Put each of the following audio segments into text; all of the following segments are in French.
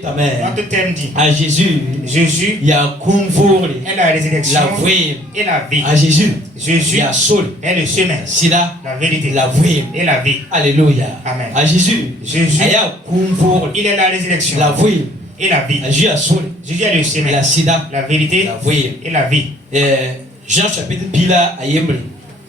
Notre thème dit à Jésus, il y a est la résurrection et la vie. À Jésus, Jésus est le chemin, la vérité et la vie. Alléluia. Amen. À Jésus, il est la résurrection et la vie. Jésus est le chemin, la vérité et la vie. Jean chapitre pila ayembre.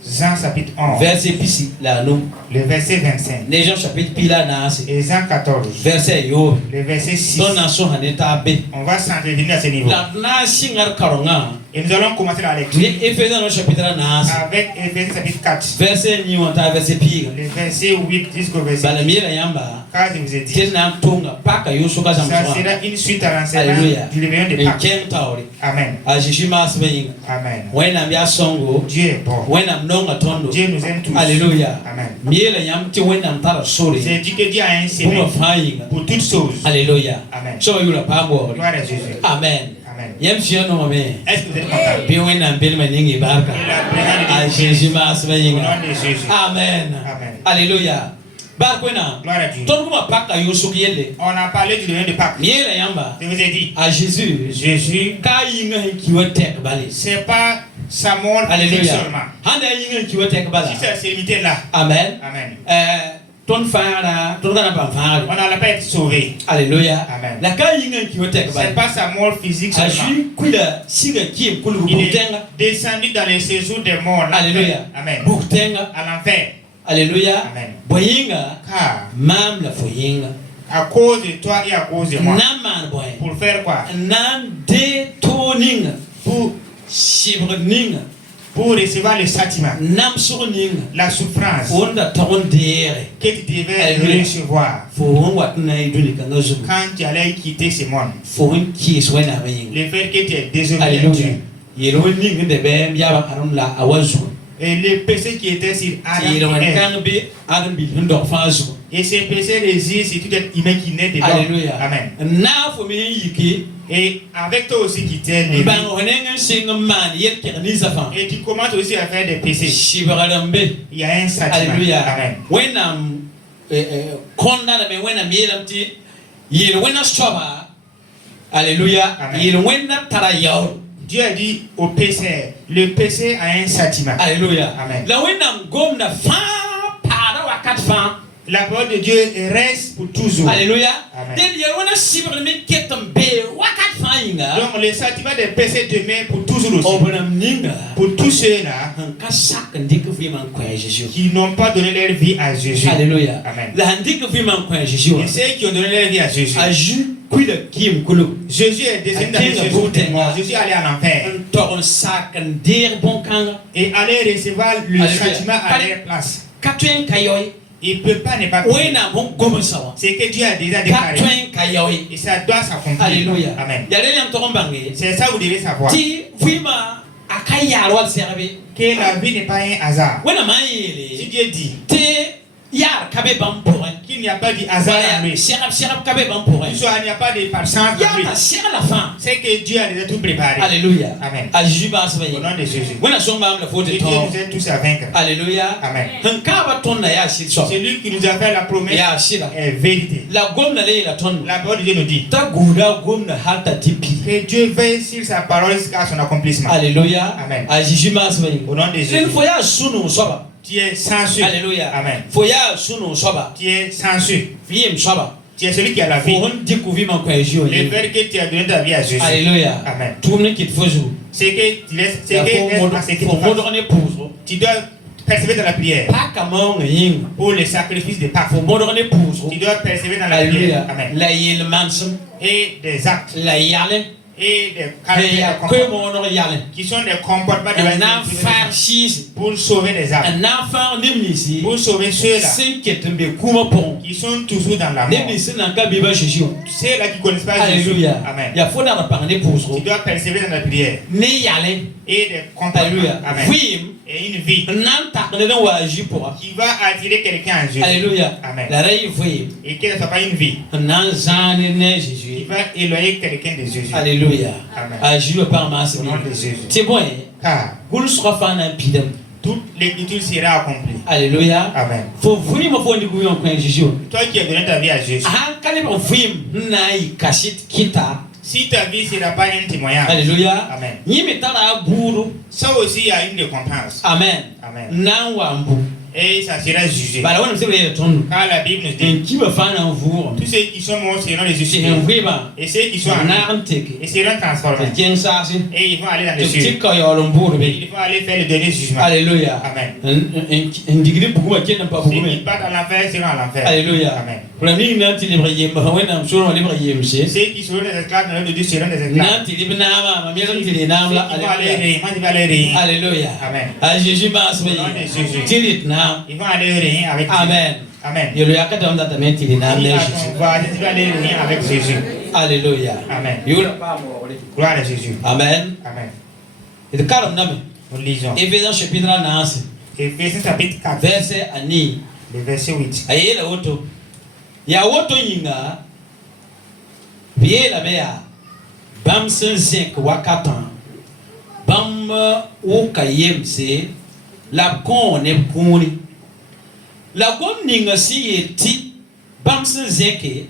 Jean chapitre 11, verset pisi la no. Le verset 25. Les Jean chapitre pila na ase. Et Jean 14, verset yo. le verset 6. Don na so haneta be. On va s'entretenir à ce niveau. La na singar karonga. Et nous allons commencer la lecture Ni Éphésiens no chapitre na ase. avec Éphésiens chapitre 4. Verset ni wanta verset pira. Le verset 8 jusqu'au verset 10. Balamira yamba. Car je vous ai dit, Tena tonga paka yo so ka ça zamso. sera une suite à l'enseignement du réveillon de Pâques. Amen. A Jésus mas benga. Amen. Wena mbia songo. Dieu est bon. Wena mnonga tondo. Dieu nous aime tous. Alléluia. Amen. Miela yam ti wena mtara sori. C'est dit que Dieu a un chemin pour toutes choses. Alléluia. Amen. So yula pambo. Gloire à Jésus. Amen. Amen. Yem sio no me. Est-ce que vous êtes content? Bi wena mbele maningi barka. A Jésus mas Au benga. nom de Jésus. Amen. Amen. Alléluia. Barkwena. Gloire à Dieu. Ton kuma paka yo sukiyele. On a parlé du réveillon de Pâques. Miela yamba. Je vous ai dit, A Jésus. Jésus, Ka yinga kiwote bali. c'est pas sa mort physique Alléluia. seulement. Handa yinga kiwote bala. Si ça s'est limité là. Amen. Amen. Ton fara, ton kana pas fara. On n'a pas été sauvé. Alléluia. Amen. La ka yinga kiwote C'est bala. pas sa mort physique A seulement. Jésus kuila siga kim kulu Il est butenga. descendu dans les séjours des morts. l'enfer. Alléluia. Amen. Butenga. À l'enfer. Alléluia. Amen. Boyinga. Car Mam la foyinga. à cause de toi et à cause de moi. Naman boy. Pour faire quoi? Nan de toninga. Pour Shibreninga. recevoir le châtiment, Nam surninga. la souffrance Onda taron dere. que tu devais Alléluia. recevoir Fo wat na iduni kanga zubu. quand tu allais quitter ce monde. Fo ki swena bayinga. Le fait que tu es désobéissant. Alléluia. Yelo ninga de be yaba aron la awazu. Et les péchés qui étaient sur Adam Yelo et Ève. kan be aron bi ndo fazu. Et ces péchés résistent sur tout être humain qui naît de l'homme. Alléluia. Amen. Na fo me yiki. Et avec toi aussi qui t'es né. Bang honenga singa man yet kerni zafa. Et tu commences aussi à faire des péchés. Shibarambe. Il y a un châtiment. Alléluia. Amen. Wenam konda me wenam yelamti yelo wena stoba. Alléluia. Amen. Yelo wena tarayaw. Dieu a dit au péché, le péché a un châtiment. Alléluia. Amen. La wenam gomna fa para wakat fa. La parole de Dieu reste pour toujours. Alléluia. Amen. Den yelo wena sibra me ketam be wakat fa inga. Donc le châtiment des péchés demeure pour toujours aussi. Obonam ninga. Pour tous ceux-là Ka sak ndik fi man kwa Jésus. qui n'ont pas donné leur vie à Jésus. Alléluia. Amen. La ndik fi man kwa Jésus. Et ceux qui ont donné leur vie à Jésus. Aju kuila kim kulu. Jésus est descendu dans les séjours des morts. Jésus est allé en enfer Toron sak ndir bon kanga. et allait recevoir le Alléluia. châtiment à leur place. Katwen kayoy. Il ne peut pas ne pas payer. Wena bon gomo sawa. C'est que Dieu a déjà déclaré. Katwen kayoy. Et ça doit s'accomplir. Alléluia. Amen. Yale yam toron bange. C'est ça que vous devez savoir. Ti vima akaya wal serbe. Que la vie n'est pas un hasard. Wena Si mayele. Dieu dit Te yar kabe bam pour. qu'il n'y a pas de hasard en lui, Serap kabe bam pour. soit il n'y a pas de par chance en lui, Yar sera la fin. c'est que Dieu a déjà tout préparé. Alléluia. Amen. A Jésus bas Au bayi. nom de Jésus. Wena somba am la faute Et de Dieu toi. nous aide tous à vaincre. Alléluia. Amen. Hankaba tonna ya shit so. Celui qui nous a fait la promesse Ya shira. est vérité. La gomna le la ton. La parole de Dieu nous dit Ta guda gomna halta tipi. que Dieu veille sur sa parole jusqu'à son accomplissement. Alléluia. Amen. A Jésus mas bayi. Au nom de Len Jésus. foya sunu soba. Tu es censé. Alléluia. Amen. Foya sunu soba. Tu es censé. Fiyem soba. Tu es celui qui a la vie. Fo hon découvrir man kwa Jésus. Le fait que tu as donné ta vie à Jésus. Alléluia. Amen. Tourne qui te faisou. C'est que tu laisses, c'est Ya que fo est à ce que tu fo fasses. modone pouzo. Tu dois persévérer dans la prière Pa kamon ying. pour le sacrifice de Pâques. Fo modone pouzo. Tu dois persévérer dans la Alléluia. prière. Amen. La yel mansum. Et des actes La yalen. et des Ya caractères kwe mo no yalen. qui sont des comportements de Un la enfant chis. pour sauver les âmes. Un enfant nimnisi. Pour sauver ceux-là S'inquiète mbe kuma pon. qui sont toujours dans la mort. Nimisi nanga biba Jésus. Ceux-là qui ne connaissent pas Jésus. Alléluia. Amen. Ya fo na parler pouzo. Tu dois persévérer dans la prière Ne yalen. et des comportements. Alléluia. Amen. Vim. Et une vie Nan tak ne den wa Jésus pour. qui va attirer quelqu'un à Jésus. Alléluia. Amen. La rei vim. Et que ce ne soit pas une vie Nan zane ne qui Jésus. va éloigner quelqu'un de Jésus. Alléluia. Amen. A Jésus par ma Au nom de Jésus. c'est bon. Car Gul sera fan un pidam. toute l'écriture sera accomplie. Alléluia. Amen. Faut vraiment faut dire que Jésus. Toi qui as donné ta vie à Jésus. Ah, quand on film naï kashit kita. Si ta vie ne sera pas un témoignage. Alléluia. Amen. Ni metala buru. Ça aussi il y a une récompense. Amen. Amen. Nanwambu. Et ça sera jugé. Bah là on sait le ton. Car la Bible nous dit. Qui va faire un vous. Tous ceux qui sont morts seront ressuscités. Et ceux qui sont en et seront transformés. Et ils vont aller dans les cieux. Et ils vont aller faire le dernier jugement. Alléluia. Amen. Un degré pour qui n'a pas ceux qui partent en enfer seront en enfer. Alléluia. Amen. Pour la nuit, nanti les bras yem, ouais, nam sur les bras yem, c'est. Ceux qui seront des esclaves dans le de Dieu seront des esclaves. Nanti les benama, ma mère nanti les nam là. Alléluia. Alléluia. Amen. À Jésus mas oui. Tirit nam. Ils vont aller rien avec Dieu. Amen. Amen. Yo le yakata on data menti les nam Jésus. Ils vont aller rien avec Jésus. Alléluia. Amen. Yo la pas mort. Gloire à Jésus. Amen. Amen. Et de carom nam. Nous lisons. Éphésiens chapitre 9. Éphésiens chapitre 4. Verset ani. Le verset 8. Aye la woto. Ya woto yinga. Biye la bea. Bam senzik wakatan. Bam ukayem se. La kon ne kuni. La gom ninga si ye ti. Bam senzeke.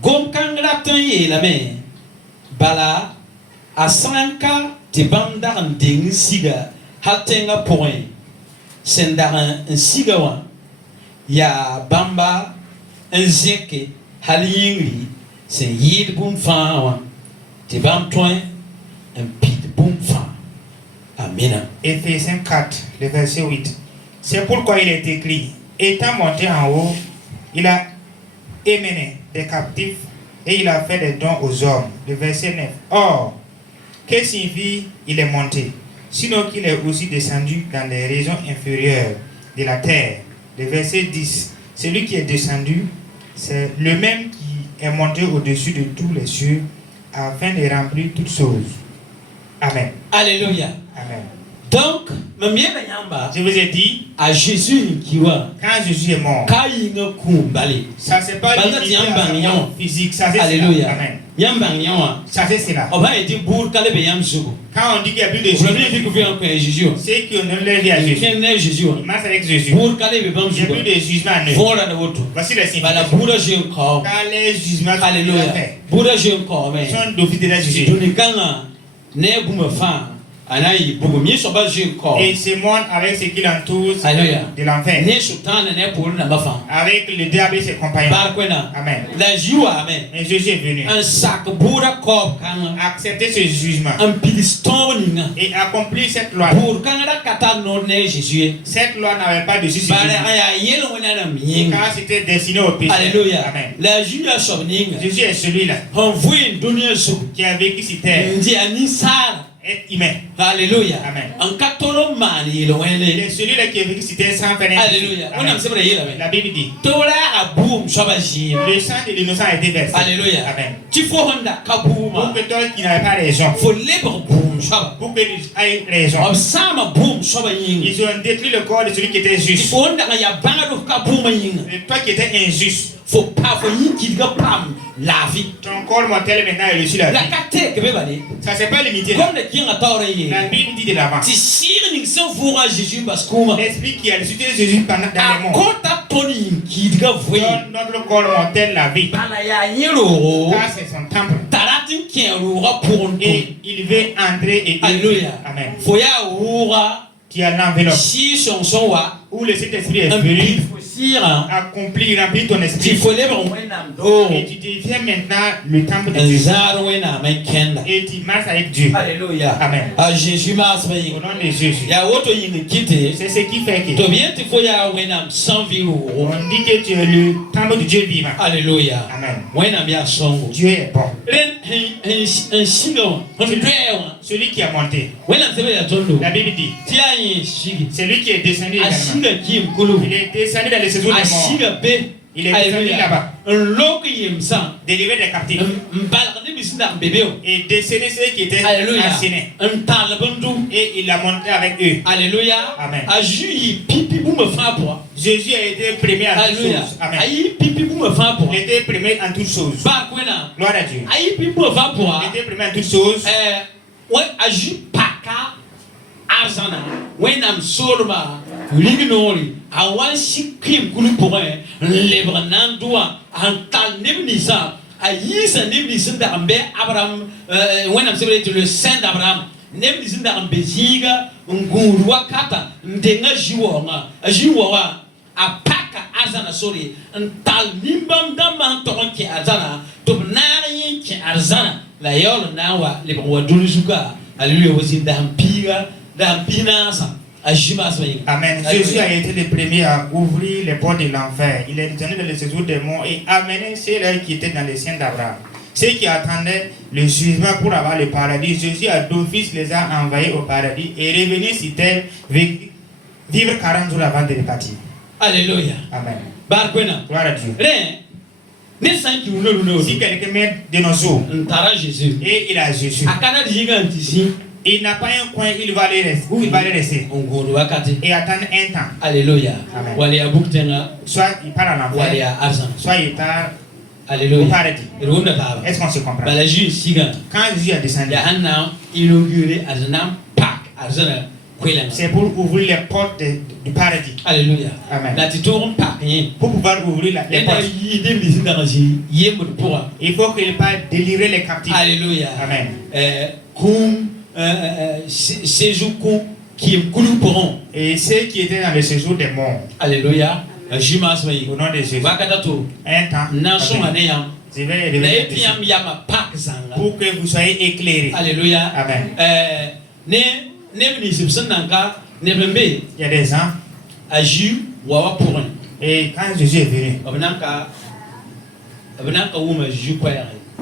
Gom kangla tan ye la me. Bala. Asanka ti bam daran ding siga. Hatenga point. Sendaran siga wan. Ya bamba nzeke halingri sen yid bum fa te bam toin un pit bum fa. Amen. Éphésiens 4, le verset 8. C'est pourquoi il est écrit, étant monté en haut, il a émené des captifs et il a fait des dons aux hommes. Le verset 9. Or, que signifie il est monté? Sinon qu'il est aussi descendu dans les régions inférieures de la terre. Le verset 10. Celui qui est descendu, c'est le même qui est monté au-dessus de tous les cieux afin de remplir toutes choses. Amen. Alléluia. Amen. Donc, je vous ai dit, à Jésus qui va, quand Jésus est mort, ça c'est pas limité à sa mort physique, ça c'est Alléluia. Amen. Ça c'est cela. Quand on dit qu'il y a plus de Jésus, ceux qui ont donné leur vie à Jésus, ils marchent avec Jésus. Il n'y a plus de jugement à eux. Voici la signification. Quand les jugements sont déjà faits, ils sont d'office déjà jugés. Et ce monde avec ce qui l'entoure de l'enfer. Avec le diable et ses compagnons. Amen. Et Jésus est venu accepter ce jugement et accomplir cette loi. Cette loi n'avait pas de suite car c'était destiné au péché. Alléluia. Amen. Jésus est celui-là qui a vécu sur terre. Être humain. Alléluia. Amen. Il est celui-là qui est vécu sur terre sans faire. Alléluia. La Bible dit le sang de l'innocent a été versé. Alléluia. Amen. Pour que toi qui n'avais pas raison, pour que tu aies raison, ils ont détruit le corps de celui qui était juste. Et toi qui étais injuste, ton corps mortel maintenant est reçu la vie. Ça s'est pas limité là. La Bible dit de l'avant. L'esprit qui a ressuscité Jésus dans les morts donne notre corps mortel la vie. Car c'est son temple. Et il veut entrer et Alléluia. Amen. Qui a l'enveloppe où le Saint-Esprit est venu accomplir, remplir ton esprit. Et tu deviens maintenant le temple de Dieu. Et tu marches avec Dieu. Alléluia. Amen. Jésus au nom de Jésus. C'est ce qui fait que on dit que tu es le temple de Dieu vivant. Alléluia. Amen. Dieu est bon. Celui qui a monté. La Bible dit celui qui est descendu également. Il est descendu dans les séjours des morts. Il est descendu là-bas. Délivrer des captifs. Et décéder ceux qui étaient enseignés. Et il a monté avec eux. Alléluia. Amen. Jésus a été premier en toutes choses. Amen. Il était premier en toutes choses. Gloire à Dieu. Il était premier en toutes choses. arzana wenam solma lignori awan sikim kulu pourrait lebre nandoa antal nebnisa ayisa nebnisa d'ambe Abraham wenam c'est le saint d'Abraham nebnisa d'ambe ziga ngurwa kata ndenga jiwa apaka arzana sori antal nimbam daman toronki arzana tobnari ki arzana la yol nawa le bwa duluzuka alléluia aussi dampira Amen. Jésus a été le premier à ouvrir les portes de l'enfer. Il est descendu dans le séjour des morts et amené ceux-là qui étaient dans les siens d'Abraham. Ceux qui attendaient le jugement pour avoir le paradis, Jésus a d'office les a envoyés au paradis et revenus sur terre vivre 40 jours avant de repartir. Alléluia. Amen. Barquena. Gloire à Dieu. Si quelqu'un met de nos jours et il a Jésus, il n'a pas un coin, il va aller rester. Où il va aller rester et attendre un temps. Alléluia. Amen. Soit il part à l'enfer, soit il part au paradis. Est-ce qu'on se comprend? Quand Jésus a descendu, c'est pour ouvrir les portes du paradis. Alléluia. Amen. Pour pouvoir ouvrir les portes, il faut qu'il parte délivrer les captifs. Alléluia. Amen. Et ceux qui étaient dans le séjour des morts. Alléluia. Au nom de Jésus. Un temps. Je vais revenir pour que vous soyez éclairés. Alléluia. Amen. Il y a des gens. Et quand Jésus est venu,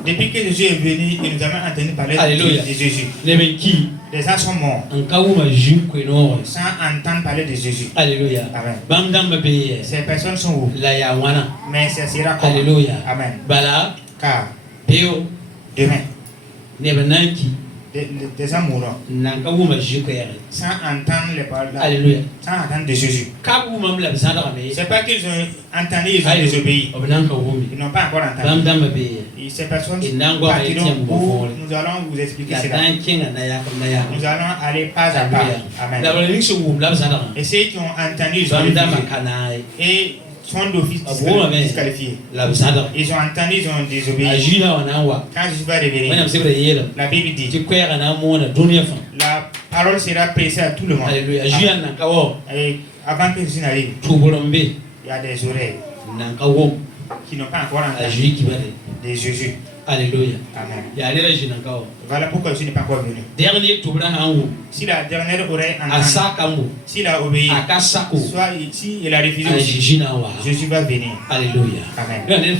depuis que Jésus est venu, il nous a entendu parler de Jésus. Les gens sont morts sans entendre parler de Jésus. Alléluia. Amen. Ces personnes sont où? Mais ça sera comme. Alléluia. Amen. Car demain, des gens mourront sans entendre les paroles, sans entendre de Jésus. C'est pas qu'ils ont entendu, ils ont désobéi. Ils n'ont pas encore entendu. Et ces personnes partiront où nous allons vous expliquer cela. Nous allons aller pas à pas. Amen. Et ceux qui ont entendu, ils ont désobéi. Et sont d'office disqualifiés. Ils ont entendu, ils ont désobéi. Quand Jésus va revenir, la Bible dit la parole sera pressée à tout le monde. Et avant que Jésus n'arrive, il y a des oreilles qui n'ont pas encore entendu de Jésus. Alléluia. Amen. Voilà pourquoi Jésus n'est pas encore venu. Si la dernière oreille entend, s'il a obéi, soit si il a refusé aussi, Jésus va venir. Alléluia. Amen. Il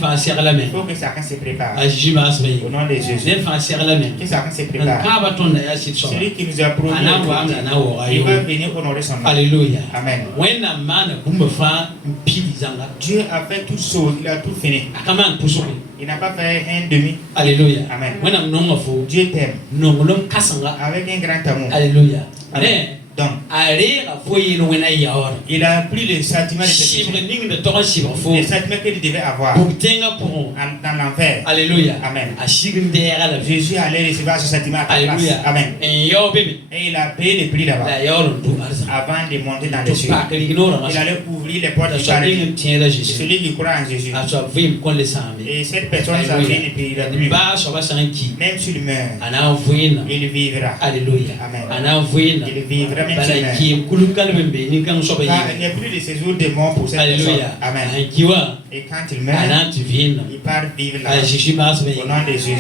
faut que chacun se prépare. Au nom de Jésus. Que chacun se prépare. Celui qui nous a promis, il va venir honorer son nom. Alléluia. Amen. Dieu a fait toutes choses, il a tout fini. Il n'a pas fait un demi. Alléluia. Amen. Dieu t'aime avec un grand amour. Alléluia. Donc, il a pris les sentiments les sentiments qu'il devait avoir dans l'enfer. Alléluia. Amen. Jésus allait recevoir ce sentiment à ta place. Amen. Et il a payé le prix là-bas avant de monter dans les cieux. Il allait ouvrir les portes du paradis. Celui qui croit en Jésus. Et cette personne s'avait ne payera plus. Même s'il meurt, il vivra. Alléluia. Amen. Il vivra. Car il n'y a plus de séjour de mort pour cette personne. Amen. Et quand il meurt, il part vivre là. Au nom de Jésus.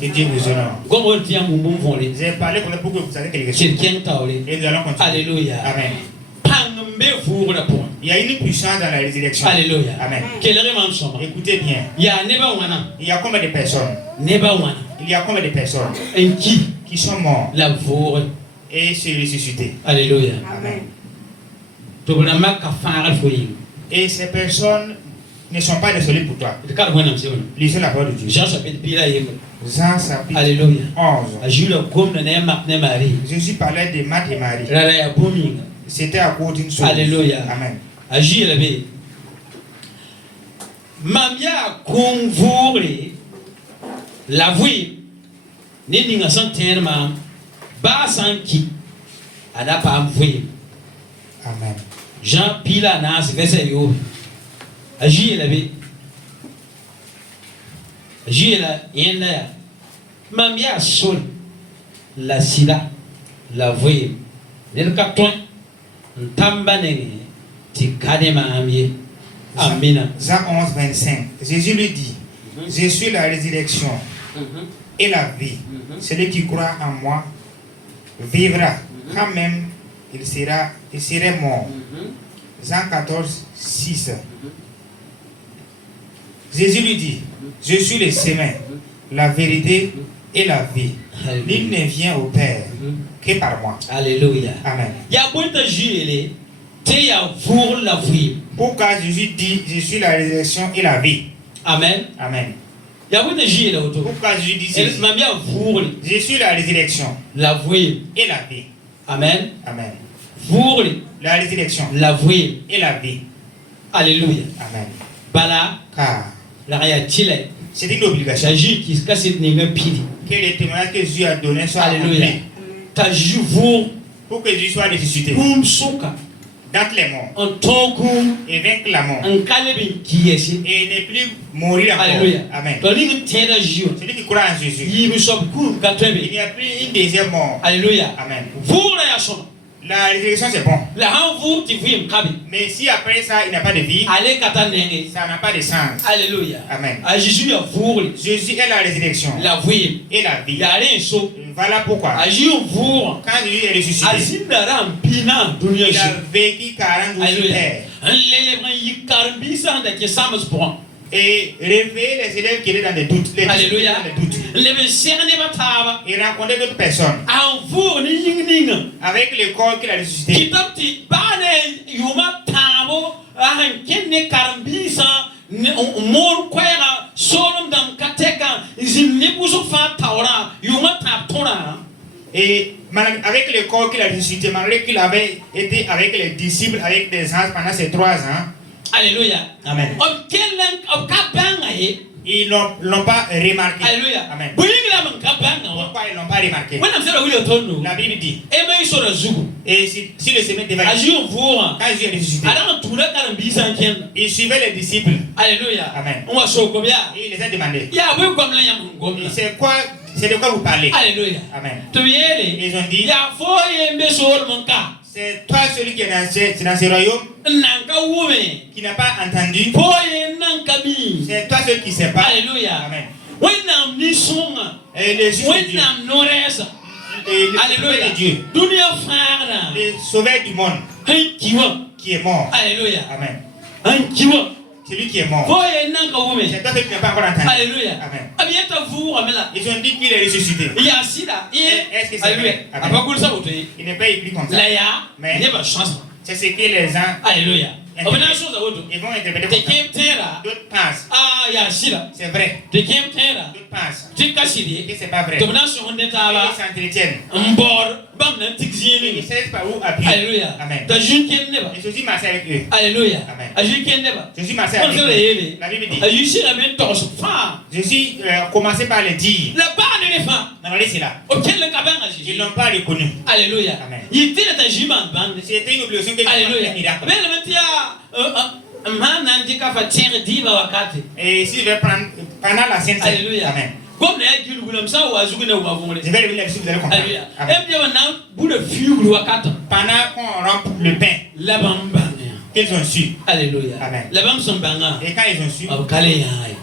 Que Dieu vous honore. J'ai parlé pour que vous sachiez quelque chose. Et nous allons continuer. Alléluia. Amen. Il y a une puissance dans la résurrection. Alléluia. Amen. Écoutez bien. Il y a combien de personnes? Il y a combien de personnes qui sont morts et se ressusciter? Alléluia. Amen. Et ces personnes ne sont pas désolées pour toi. Lisez la parole de Dieu. Jean chapitre Alléluia. 11. Jésus parlait de Marthe et Marie. C'était à cause d'une chose. Alléluia. Amen. Mamia convoure la vie. N'édinga sans terme. Basanki. ana pa mvui Amen. Jean Pila na verset yo aji la be aji la yenda ya mamia sol la sida la vui le kapton ntambane ti kadema amie amina Jean 11, 25. Jésus lui dit, je suis la résurrection et la vie. Celui qui croit en moi vivra, quand même il serait mort. Jean 14, 6. Jésus lui dit, je suis le chemin, la vérité et la vie. Nul ne vient au Père que par moi. Alléluia. Amen. Ya bonta juele te ya pour la vie. Pourquoi Jésus dit, je suis la résurrection et la vie. Amen. Amen. Ya bonta juele auto. Pourquoi Jésus dit Elle ceci? m'a bien pour Je suis la résurrection la vie. et la vie. Amen. Amen. Pour La résurrection la vie. et la vie. Alléluia. Amen. Bala Car la ya chile. c'est une obligation S'agit qui se casse ninga pili. que le témoignage que Jésus a donné soit Alléluia. accompli. Ta ju pour Pour que Jésus soit ressuscité kum suka d'entre les morts en toku et vaincre la mort en kalebin kiesi. et ne plus mourir encore. Alléluia. Amen. To ling tena jiwa. Celui qui croit en Jésus, Yi bishop kum il katwebe. n'y a plus une deuxième mort. Alléluia. Amen. Pour la ya soma. La résurrection c'est bon. La hanvu ti vim kabi. Mais si après ça il n'y a pas de vie, Ale kata nenge. ça n'a pas de sens. Alléluia. Amen. A Jésus ya pour Jésus est la résurrection la vie. et la vie. Ya rien so. Voilà pourquoi. A Jésus pour Quand Jésus est ressuscité, azindara mpina dunia il a shi. vécu 40 jours sur Alléluia. terre Un l'élément yi karbi sa da ke samas pour. et réveiller les élèves qui étaient dans des doutes. Les Alléluia. disciples dans des doutes. Le beserne bataba. Et rencontrer d'autres personnes En pour ni yingninga. avec le corps qu'il a ressuscité. Kitapti bane yuma tabo ahan kenne karambisa mor kwera solom dam kateka zimni buso fa taura yuma taptora. Et avec le corps qu'il a ressuscité, malgré qu'il avait été avec les disciples, avec des anges pendant ces 3 ans, Alléluia. Amen. Ob kellen ob kabanga ye. ils l'ont pas remarqué. Alléluia. Amen. Buyingra man kabanga wa. Pourquoi ils l'ont pas remarqué? Wana msela wile tonu. La Bible dit, E mai sora zugu. et si le semaine devait Ajiyo vura. quand Jésus est ressuscité, Adama tura karambisa ken. il suivait les disciples Alléluia. Amen. On va sokobia. et il les a demandé, Ya boy gomla ya et ngomla. c'est de quoi vous parlez? Alléluia. Amen. Tubiyele. Ils ont dit, Ya foye mbe sol manka. c'est toi celui qui est dans ce royaume Nanka wume. qui n'a pas entendu, Foye nanka mi. c'est toi celui qui ne sait pas. Alléluia. Amen. Wenam ni songa. Et le juge de Dieu, Wenam noresa. et le sauveur Alléluia. de Dieu, Dunia fara. le sauveur du monde Hein kiwa. qui est mort. Alléluia. Amen. Hein kiwa. Celui qui est mort. Foye nanka wume. C'est toi celui qui n'a pas encore entendu. Alléluia. Amen. Abieta vu amela. Ils ont dit qu'il est ressuscité. Ya sida. Est-ce que c'est Alléluia. vrai? Amen. Abakul sabote. Il n'est pas écrit comme ça. La ya. Mais- Neba chance. C'est ce que les gens Alléluia. Obena chose awoto. ils vont interpréter Te comme ça. kem tera. D'autres pensent, Ah ya sida. c'est vrai. Te kem tera. D'autres pensent Te kasidi. que c'est pas vrai. Tobna so honde Et tala. ils s'entretiennent. Mbor bam nan Et tikzini. ils savent pas où appuyer. Alléluia. Amen. Ta jun ken neba. Et Jésus marchait avec eux. Alléluia. Amen. A jun ken neba. Jésus marchait On avec se eux. yele. La Bible dit. A jun sira men tos fa. Jésus commençait par le dire. La ba ne fa. Non, allez, c'est là. O ken le kabanga Ils jiji. ne l'ont pas reconnu. Alléluia. Amen. Yitira ta jiman bande. C'était une obligation que Dieu a Alléluia. fait un miracle. Bele mentia mana ndika fa tere diva wakati. Et si je vais prendre pendant la Sainte Seine. Alléluia. Amen. Comme les gilu bulam sa wazugu ne wavongole. Je vais revenir là-dessus, vous allez comprendre. Alléluia. Amen. Em dia wana bude fiuglu wakati. Pendant qu'on rompt le pain La bambanga. qu'ils ont su. Alléluia. Amen. La bam son banga. Et quand ils ont su, Au kale yaay.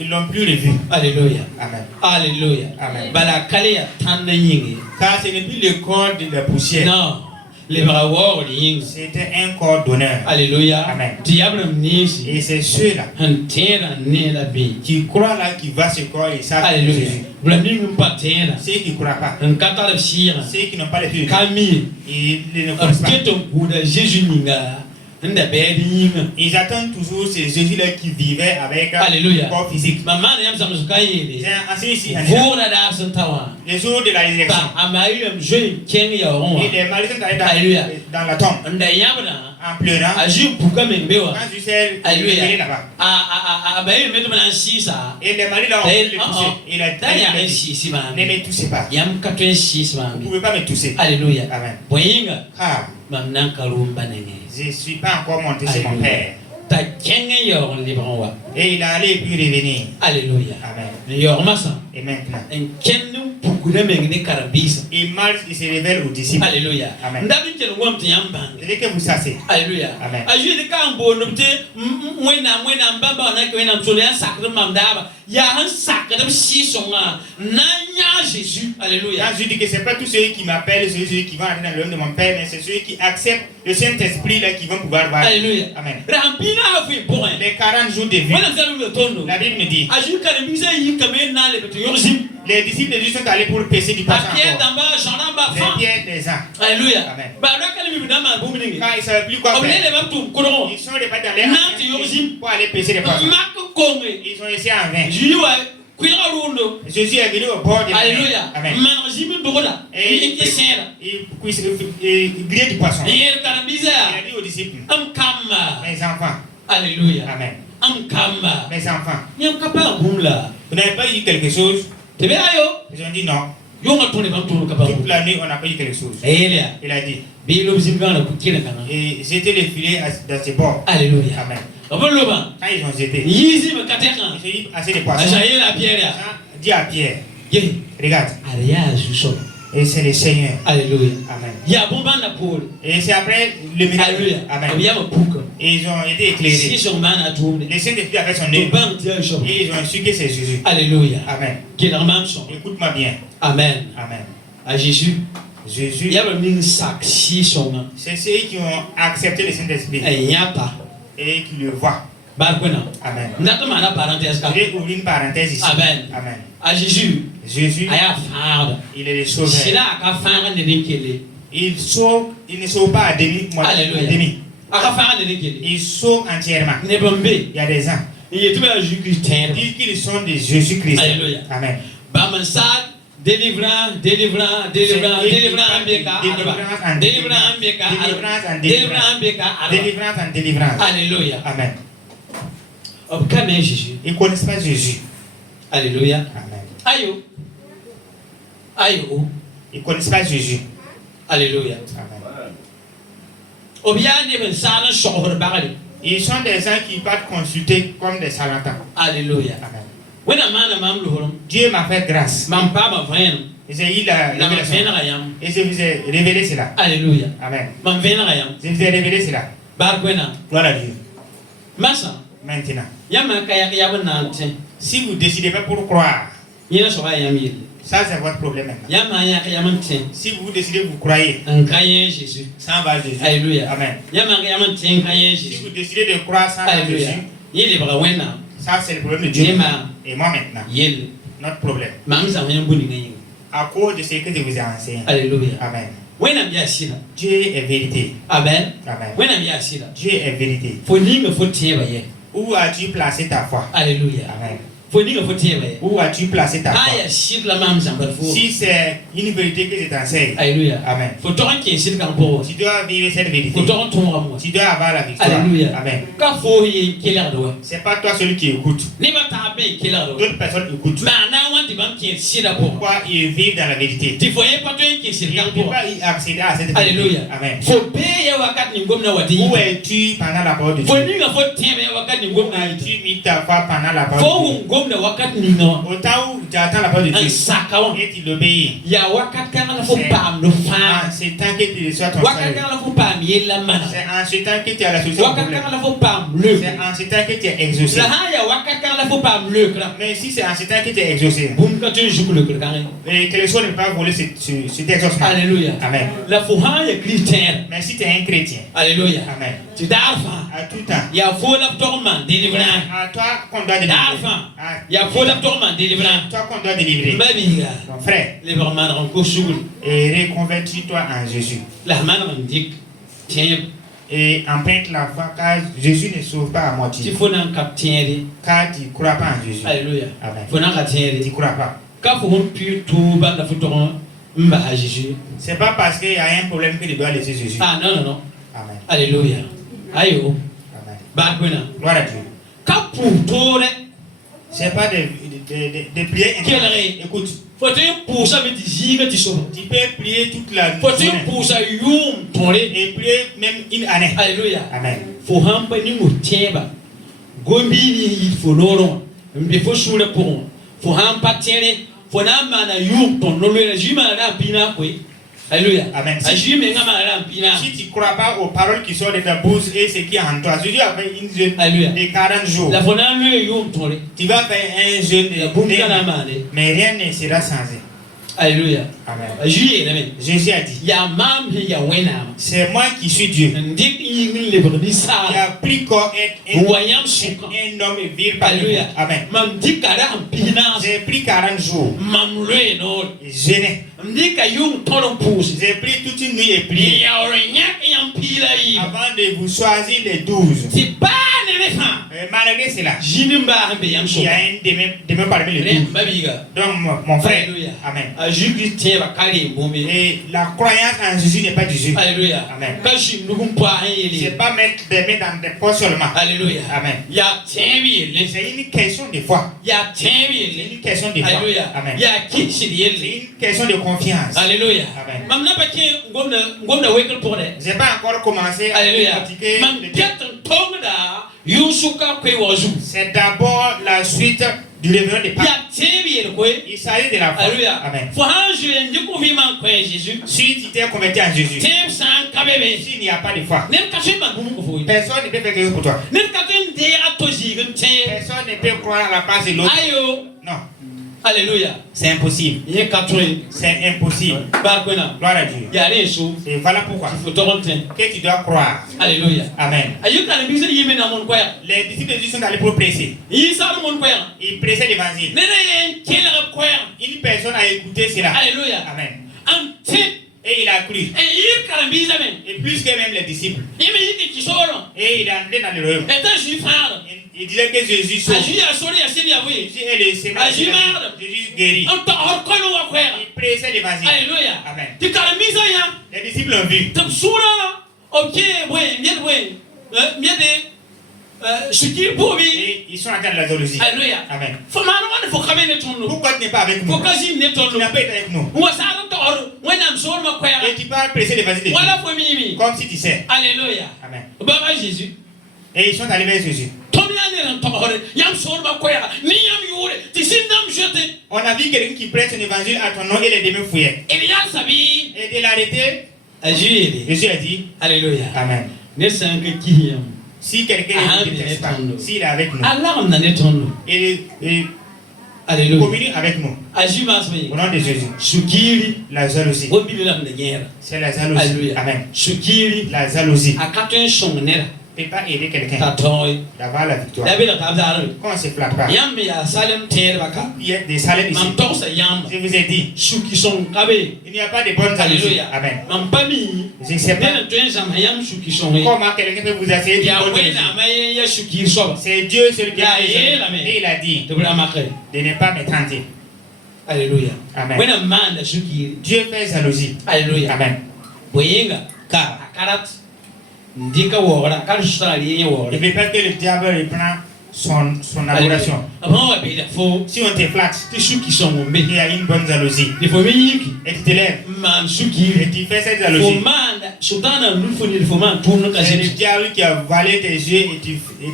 ils l'ont plus revu. Alléluia. Amen. Alléluia. Amen. Bala kale ya tanda yingi. Car ce n'est plus le corps de la poussière. Non. Les brawor yingi. C'était un corps d'honneur. Alléluia. Amen. Diable nisi. Et c'est ceux-là Antera ne la bi. qui croient là, qui voient ce corps et savent que Alléluia. Jésus. Blaming patera. Ceux qui ne croient pas, Un katar sira. ceux qui n'ont pas les pieds, Camille. ils ne connaissent pas. Keton kuda Jésus ninga. nda be di Ils attendent toujours ces Jésus-là qui vivait avec Alléluia. un corps physique. Mama na yam sam su kai ni C'est ainsi ici. vora da sun tawa Les jours de la résurrection. ba amayu am je ken ya on Et les malades sont allés Alléluia. dans la tombe nda yabna en pleurant. aju puka membewa Quand je sais, il Alléluia. est là-bas. a bayu metu na sisa Et les malades ont voulu le toucher. Il a da ya dit, si si ma ne me touchez pas. yam ka twen si ma Vous ne pouvez pas me toucher. Alléluia. Amen. Boyinga Ah, mam nan karumba nenge je ne suis pas encore monté chez mon Alléluia. père. ta kenga yo libron wa Et il est allé et puis revenir. Alléluia. Amen. Yo masa Et maintenant, en kennu pukuna mengne karabisa il marche, il se révèle aux disciples. Alléluia. Amen. Ndabi ken ngom te yamba Je veux que vous sachiez. Alléluia. Amen. Aju de kan bo no te mwena mbamba na ko na msole ya sakre mamdaba ya han sakre si songa na nya Jésus. Alléluia. Quand je dis que ce n'est pas tous ceux qui m'appellent, ceux qui vont entrer dans le nom de mon Père, mais c'est ceux qui acceptent le Saint-Esprit là qui vont pouvoir voir. Alléluia. Amen. Rampina afi pour un. Les 40 jours de vie. Voilà ça le tondo. La Bible me dit, Aju kan bisa yi kamen na le beto yorzim. les disciples de Jésus sont allés pour pêcher du poisson Pierre encore. d'amba janamba Les fa. pierres des ans. Alléluia. Amen. Ba na kan mi bidama bu mi. Quand ils ne savaient plus quoi On faire, les va tout koron. ils sont repartis dans l'air Nantes, Yorzim. pour aller pêcher des poissons. Mak kongé. Ils ont essayé en vain. Juwa kwira rundo. Jésus est venu au bord de la mer. Alléluia. Amen. Man jibi dogola. Et Il sera. il grillait du poisson. Il Yer karambisa. a dit aux disciples, Am kama. mes enfants, Alléluia. Amen, Am kama. mes enfants, Nyam kapa bumla. vous n'avez pas dit quelque chose? Tebe ayo. Ils ont dit non. Yo ngatone bam turu kapa Toute bumla. la nuit, on n'a pas dit quelque chose. Elia. Il a dit, Bilo bizingana kukira kana. et jeter les filets dans ses bords. Alléluia. Amen. Oboloba. Quand ils ont jeté, Yizi makateka. ils ont dit assez de poissons. Ajaye la pierre. Jean dit à Pierre, Ye. regarde, Aria juso. et c'est le Seigneur. Alléluia. Amen. Ya bomba na Paul. Et c'est après le miracle. Alléluia. Amen. Obiya mapuka. Et ils ont été Si éclairés. son man a tourné. Le Saint-Esprit avait son Ne œuvre. bang tia shop. Et ils ont su que c'est Jésus. Alléluia. Amen. Qui est même son. Écoute-moi bien. Amen. Amen. À Jésus. Jésus, Il y a le mine sac si son. c'est ceux qui ont accepté le Saint-Esprit Et il n'y a pas. et qui le voient. Barquena. Amen. N'a pas la parenthèse. Je vais ouvrir une parenthèse ici. Amen. Amen. À Jésus. Jésus, Aya fard. il est le C'est sauveur. là qu'à faire de l'équilibre. Il sauve, il ne sauve pas à demi, moi, à Alléluia. demi. À faire de l'équilibre. Il sauve entièrement. Ne bombe. Il y a des gens Il est tout à Jésus-Christ. qui disent qu'ils sont de Jésus-Christ. Alléluia. Amen. Bamansad. Délivrant, délivrant, délivrant, délivrant, ambeka, délivrant, ambeka, délivrant, ambeka, Délivrance en délivrance. Alléluia. Amen. Comme Jésus. Ils ne connaissent pas Jésus. Alléluia. Amen. Ayo. Ayo. Ils ne connaissent pas Jésus. Alléluia. Amen. Obia ne ben sana shohor bagari. Ils sont des gens qui partent consulter comme des charlatans. Alléluia. Amen. Wena mana mam luhurum. Dieu m'a fait grâce. Mam pa ma vrem. J'ai eu la La ma révélation. vena yam. Et je vous ai révélé cela. Alléluia. Amen. Mam vena yam. Je vous ai révélé cela. Barkwena. Gloire à Dieu. Masa. Maintenant, Yama kaya yam nante. si vous ne décidez pas pour croire, Yena soba yam yil. ça c'est votre problème maintenant. Yama ya yam nante. Si vous décidez, vous croyez, En kaye Jésus. ça va Jésus. Alléluia. Amen. Yama yam nante kaye Si Jésus. vous décidez de croire sans Alléluia. Jésus, Yele bra wena. ça c'est le problème de Dieu. Yema Et moi maintenant, yele. notre problème. Mam za yam buni ngayi. À cause de ce que je vous ai enseigné. Alléluia. Amen. Wena biya sila. Dieu est vérité. Amen. Amen. Wena biya sila. Dieu est vérité. Faut ninga faut tieba ye. Où as-tu placé ta foi? Alléluia. Amen. Faut ninga faut tieba ye. Où as-tu placé ta foi? Aya shit la mam zambar fo. Si c'est une vérité que je t'enseigne, Alléluia. Amen. Faut toi qui shit kan po. Tu dois vivre cette vérité. Faut toi ton amour. Tu dois avoir la victoire. Alléluia. Amen. Ka fo ye kelar do. C'est pas toi celui qui écoute. Ni ba ta be kelar do. D'autres personnes écoutent. Ma na want bam qui shit da po. Pourquoi ils vivent dans la vérité? Ti fo ye pas toi qui shit Ils kan ne po. peuvent pas y accéder à cette Alléluia. vérité. Amen. Faut be ye wakat ni ngom na wati. Où es-tu pendant la parole de Faut Dieu? ninga faut tieba ye wakat ni Où ngom na. as-tu mis ta foi pendant la parole de Faut Dieu? ngom na wakat ni no. Autant où tu attends la parole de Un Dieu sakawan. et tu l'obéis, Ya wakat kan la fo pam no fa. c'est tant que tu reçois ton Wakat salut. kan la fo pam ye la mana. C'est en ce temps que tu as la solution au Wakat problème. kan la fo pam le. C'est en ce temps que tu es exaucé. La haya wakat kan la fo pam le kra. Mais si c'est en ce temps que tu es exaucé, Boum ka tu joue le kra. et que les choses ne peuvent pas voler cet exaucement. Alléluia. Amen. La fo haya Christian. Mais si tu es un chrétien, Alléluia. Amen, Tu darfa. à tout temps, Ya fo la torment délivrant. à toi qu'on doit délivrer. Darfa. À Ya fo la torment délivrant. toi qu'on doit délivrer. Babiga. Ton frère, Les barman en ko sugul. et reconvertis-toi en Jésus. La man dik. Tiens et emprunte la foi, car Jésus ne sauve pas à Tu moitié. faut n'en capter. Car tu ne crois pas en Jésus. Alléluia. Amen. Faut n'en Tu capter. ne crois pas. Quand vous pu tout bas la photo à Jésus. C'est pas parce qu'il y a un problème que tu dois laisser Jésus. Ah non non non. Amen. Alléluia. Ayo. Amen. Bagwena. Gloire à Dieu. Quand pour tout C'est pas des prières Quelle intenses. règle? Écoute, faut-il pour ça me dire tu sauves. tu peux prier toute la Faut-il journée pour ça youm tourner. et prier même une année. Alléluia. Amen. Faut hamper ni mutieba. Gombi il faut l'oron. Il faut souler pour. Faut hamper tirer. Faut n'amana youm ton le régime à la pina oui. Alléluia. Amen. Régime et n'amana pina. Si tu ne crois pas aux paroles qui sortent de ta bouche et ce qui est en toi, Jésus a fait une jeûne Alléluia. de 40 jours. La fona le youm tourner. Tu vas faire un jeûne La de boum 2 kana mois, mane. mais rien ne sera changé. Alléluia. Amen. Juillet amen. Jésus a dit, Ya mam ya wenam. c'est moi qui suis Dieu. Ndik yingin le brebis Il sa. a pris corps être Wayam suka. un homme et vivre parmi nous. Alléluia. Amen. Mam dikara ampina. J'ai pris 40 jours Mam le no. et jeûné. Ndika yung tolong pousse. J'ai pris toute une nuit et prié Ya orenyak yang pila yi. avant de vous choisir les 12. Si pas ne me fa. Malgré cela, Jinimba ambe yam il y suka. a un demain parmi les 12. Babiga. Donc, mon frère, Alléluia. Amen. A Jésus tient ba kali bombe. Et la croyance en Jésus n'est pas du jeu. Alléluia. Amen. Kashi nugum pa C'est yeli. pas mettre des mains dans des poches seulement. Alléluia. Amen. Ya tienbi yeli. C'est une question de foi. Ya tienbi C'est yeli. une question de foi. Alléluia. Amen. Ya kishi C'est yeli. une question de confiance. Alléluia. Amen. Mam na pa kien ngomna wekel pour de. J'ai pas encore commencé à Alléluia. pratiquer. Mam piat tongda yusuka kwe wazu. C'est d'abord la suite du réveillon des Pâques. Ya tienbi yeli kwe. Il s'agit de la foi. Alléluia. Amen. Faut hanjure ndiku vima kwe Jésus. Si tu t'es converti en Jésus, Tem san kabebe. s'il n'y a pas de foi, Nem kache magumu ko foi. personne ne peut faire quelque chose pour toi. Nem kache nde atoji gante. Personne ne peut croire à la place de l'autre. Ayo. Non, Alléluia. c'est impossible. Ye katwe. C'est impossible. Ba kwena. Gloire à Dieu. Ya reso. Et voilà pourquoi Faut toronten. que tu dois croire. Alléluia. Amen. Ayuka na bize yime na mon kwaya. Les disciples de Jésus sont allés pour prêcher. Isa na mon kwaya. Ils prêchaient l'évangile. Nene kela kwaya. Une personne a écouté cela. Alléluia. Amen. Ante. Et il a cru. E yir karambiza men. Et plus que même les disciples. Yime yiki kisoro. Et il est entré dans le royaume. Eta jifara. Il disait que Jésus sauve. Aju ya sori ya siri ya wi. Jésus est le Seigneur. Jésus guérit. Anta orkono wa kwaya. Il prêchait l'évangile. Alléluia. Amen. Ti karambiza ya. Les disciples ont vu. Tam sura. Ok, bwe, miet bwe. Miet shikir bobi. Et ils sont entrés dans la zoologie. Alléluia. Amen. Faut manon faut kamene tondo. Pourquoi tu n'es pas avec nous? Faut kasi ne Tu tondo. n'as pas été avec nous. Wa sa ro to wena msoro ma kwaya. Et tu parles prêcher l'évangile de Dieu. Wala fo mimi. Comme si tu sais. Alléluia. Amen. Baba Jésus. Et ils sont allés vers Jésus. Tomi ane to hore. Yam soro ma kwaya. Ni yam yure. Ti sindam jete. On a vu quelqu'un qui prêche un évangile à ton nom et les démons fouillaient. Elia sabi. Et de l'arrêter, Ajiri. Jésus a dit Alléluia. Amen. Ne sanke kiyam. Si quelqu'un Ah, ne déteste pas, mais s'il est avec nous Allah na ne tondo. et Alléluia. communie avec nous, Ajima sabi. au nom de Jésus, Shukiri. la jalousie, Obili la mnyera. c'est la jalousie. Alléluia. Amen. Shukiri. La jalousie Akaten songnera. ne peut pas aider quelqu'un Tatoy. d'avoir la victoire. Dabila tabzaro. Quand on ne se flatte pas, Yam ya salem ter baka. il y a des salaires ici. Mam tosa yam. Je vous ai dit, Shuki son kabe. il n'y a pas de bonnes jalousies. Alléluia. Amen. Mam pami. Je ne sais pas Nena tuen sam yam shuki son he. comment quelqu'un peut vous essayer Ya de bonne wena jalousie. maye ya shuki soba. C'est Dieu celui qui a Ya, raison. il a mis. Et il a dit Tebra makre. de ne pas me tenter. Alléluia. Amen. Wena manda shuki. Dieu fait jalousie. Alléluia. Amen. Boyenga ka akarat. Ndika wora kan shtali ye wora. Il ne veut pas que le diable reprend son adoration. Avant wa be da fo. Si on te flatte, Ti shuki son mombe. il y a une bonne jalousie. Il faut yiki. Et tu te lèves Man shuki. et tu fais cette Fo jalousie. manda sultana nufuni fo man tunu C'est le kasi. diable qui a voilé tes yeux et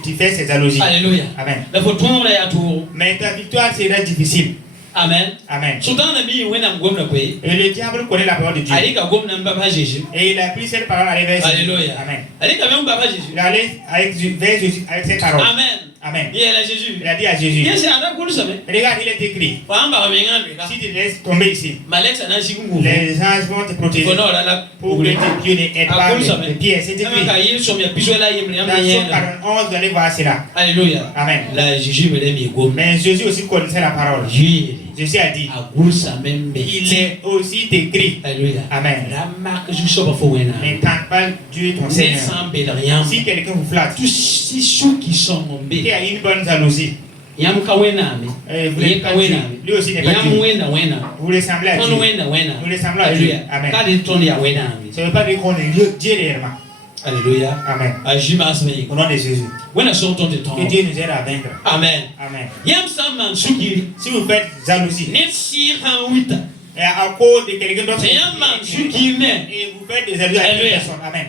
tu fais cette jalousie. Alléluia. Amen. La fo tunu ya tour. Mais ta victoire sera difficile. Amen. Amen. Sultana mi wena ngomna kwe. Et le diable connaît la parole de Dieu. Alika gomna mbaba Jésus. Et il a pris cette parole à l'évêque. Alléluia. Amen. Alika même mbaba Jésus. Il est allé vers Jésus avec cette parole. Amen. Amen. Il est là Jésus. Il a dit à Jésus, Bien c'est ada kulu same. regarde, il est écrit, Wamba wenga beka. si tu laisses tomber ici, Malexa na sikungu. les anges vont te protéger Kono la pour que tes pieds n'aient pas Akulu same. les pieds. C'est écrit. Ka yi som ya bisola yemle Dans yamle Somme yena. 41, vous allez voir cela. Alléluia. Amen. La Jésus me l'aime go. Mais Jésus aussi connaissait la parole. Jésus. Jésus a dit, il est aussi écrit. Alléluia. Amen. Ne Ne tente pas Dieu ton Seigneur. Si quelqu'un vous flatte, qui a une bonne jalousie, lui aussi n'est pas Dieu. Vous ressemblez à Dieu. Nous ressemblons à Dieu. Amen. Ça ne veut pas dire qu'on est Dieu réellement. Alléluia. Amen. Au nom de Jésus. Que Dieu nous aide à vaincre. Amen. Amen. Si vous faites jalousie, et à cause de quelqu'un d'autre, et vous faites des jalousies à une personne. Amen.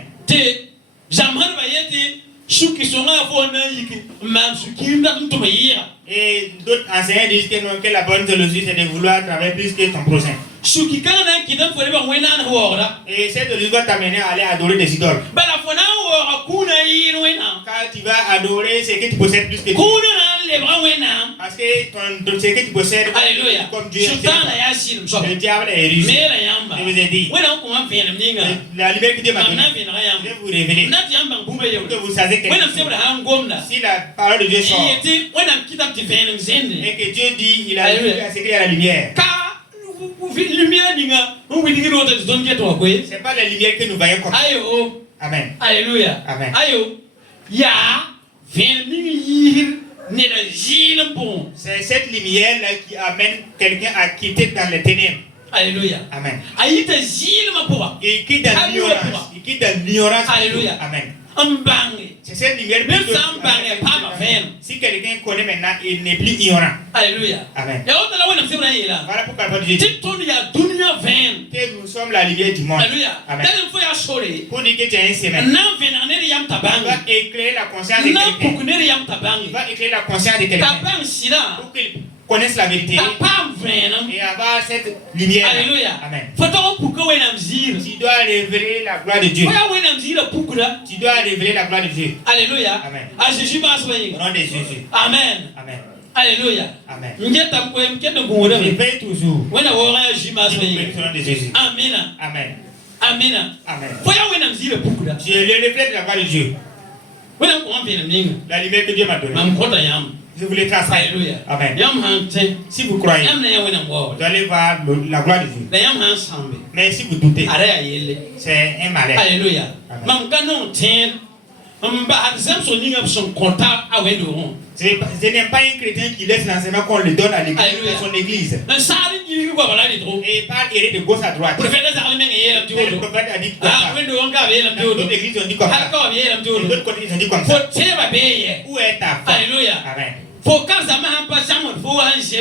Et d'autres enseignants disent que la bonne jalousie, c'est de vouloir travailler plus que ton prochain. Et cette jalousie va t'amener à aller adorer des idoles. Quand tu vas adorer ce que tu possèdes plus que Dieu. Parce que ce que tu possèdes, comme Dieu, le diable est riche. Je vous ai dit, la liberté que Dieu m'a donnée, je vais vous révéler. Que vous savez quelque chose. Si la parole de Dieu sort, et que Dieu dit, il a ce qu'il y a la lumière. C'est pas la lumière que nous voyons comme ça. Amen. Alléluia. Amen. C'est cette lumière-là qui amène quelqu'un à quitter dans les ténèbres. Alléluia. Amen. Et quitte dans l'ignorance. Il quitte dans l'ignorance. Alléluia. Amen. C'est cette lumière. Si quelqu'un connaît maintenant, il n'est plus ignorant. Alléluia. Amen. Voilà pourquoi Dieu dit que nous sommes la lumière du monde. Alléluia. Amen. Pour dire que tu as un semaine, il va éclairer la conscience de quelqu'un. Il va éclairer la conscience de quelqu'un pour qu'il connaisse la vérité et avoir cette lumière. Alléluia. Amen. Tu dois révéler la gloire de Dieu. Tu dois révéler la gloire de Dieu. Alléluia. Amen. Au nom de Jésus. Amen. Amen. Alléluia. Amen. Je vais toujours. Au nom de Jésus. Amen. Amen. Amen. Amen. Tu es le reflet de la gloire de Dieu. La lumière que Dieu m'a donnée. Je voulais transmettre. Alléluia. Amen. Si vous croyez, vous allez voir la gloire de Dieu. Mais si vous doutez, c'est un malheur. Alléluia. Je n'aime pas un chrétien qui laisse l'enseignement qu'on le donne à l'église, à son église. Et parle de gauche à droite. Le prophète a dit comme ça. D'autres églises ont dit comme ça. D'autres côtés ils ont dit comme ça. Où est ta foi? Alléluia. Amen.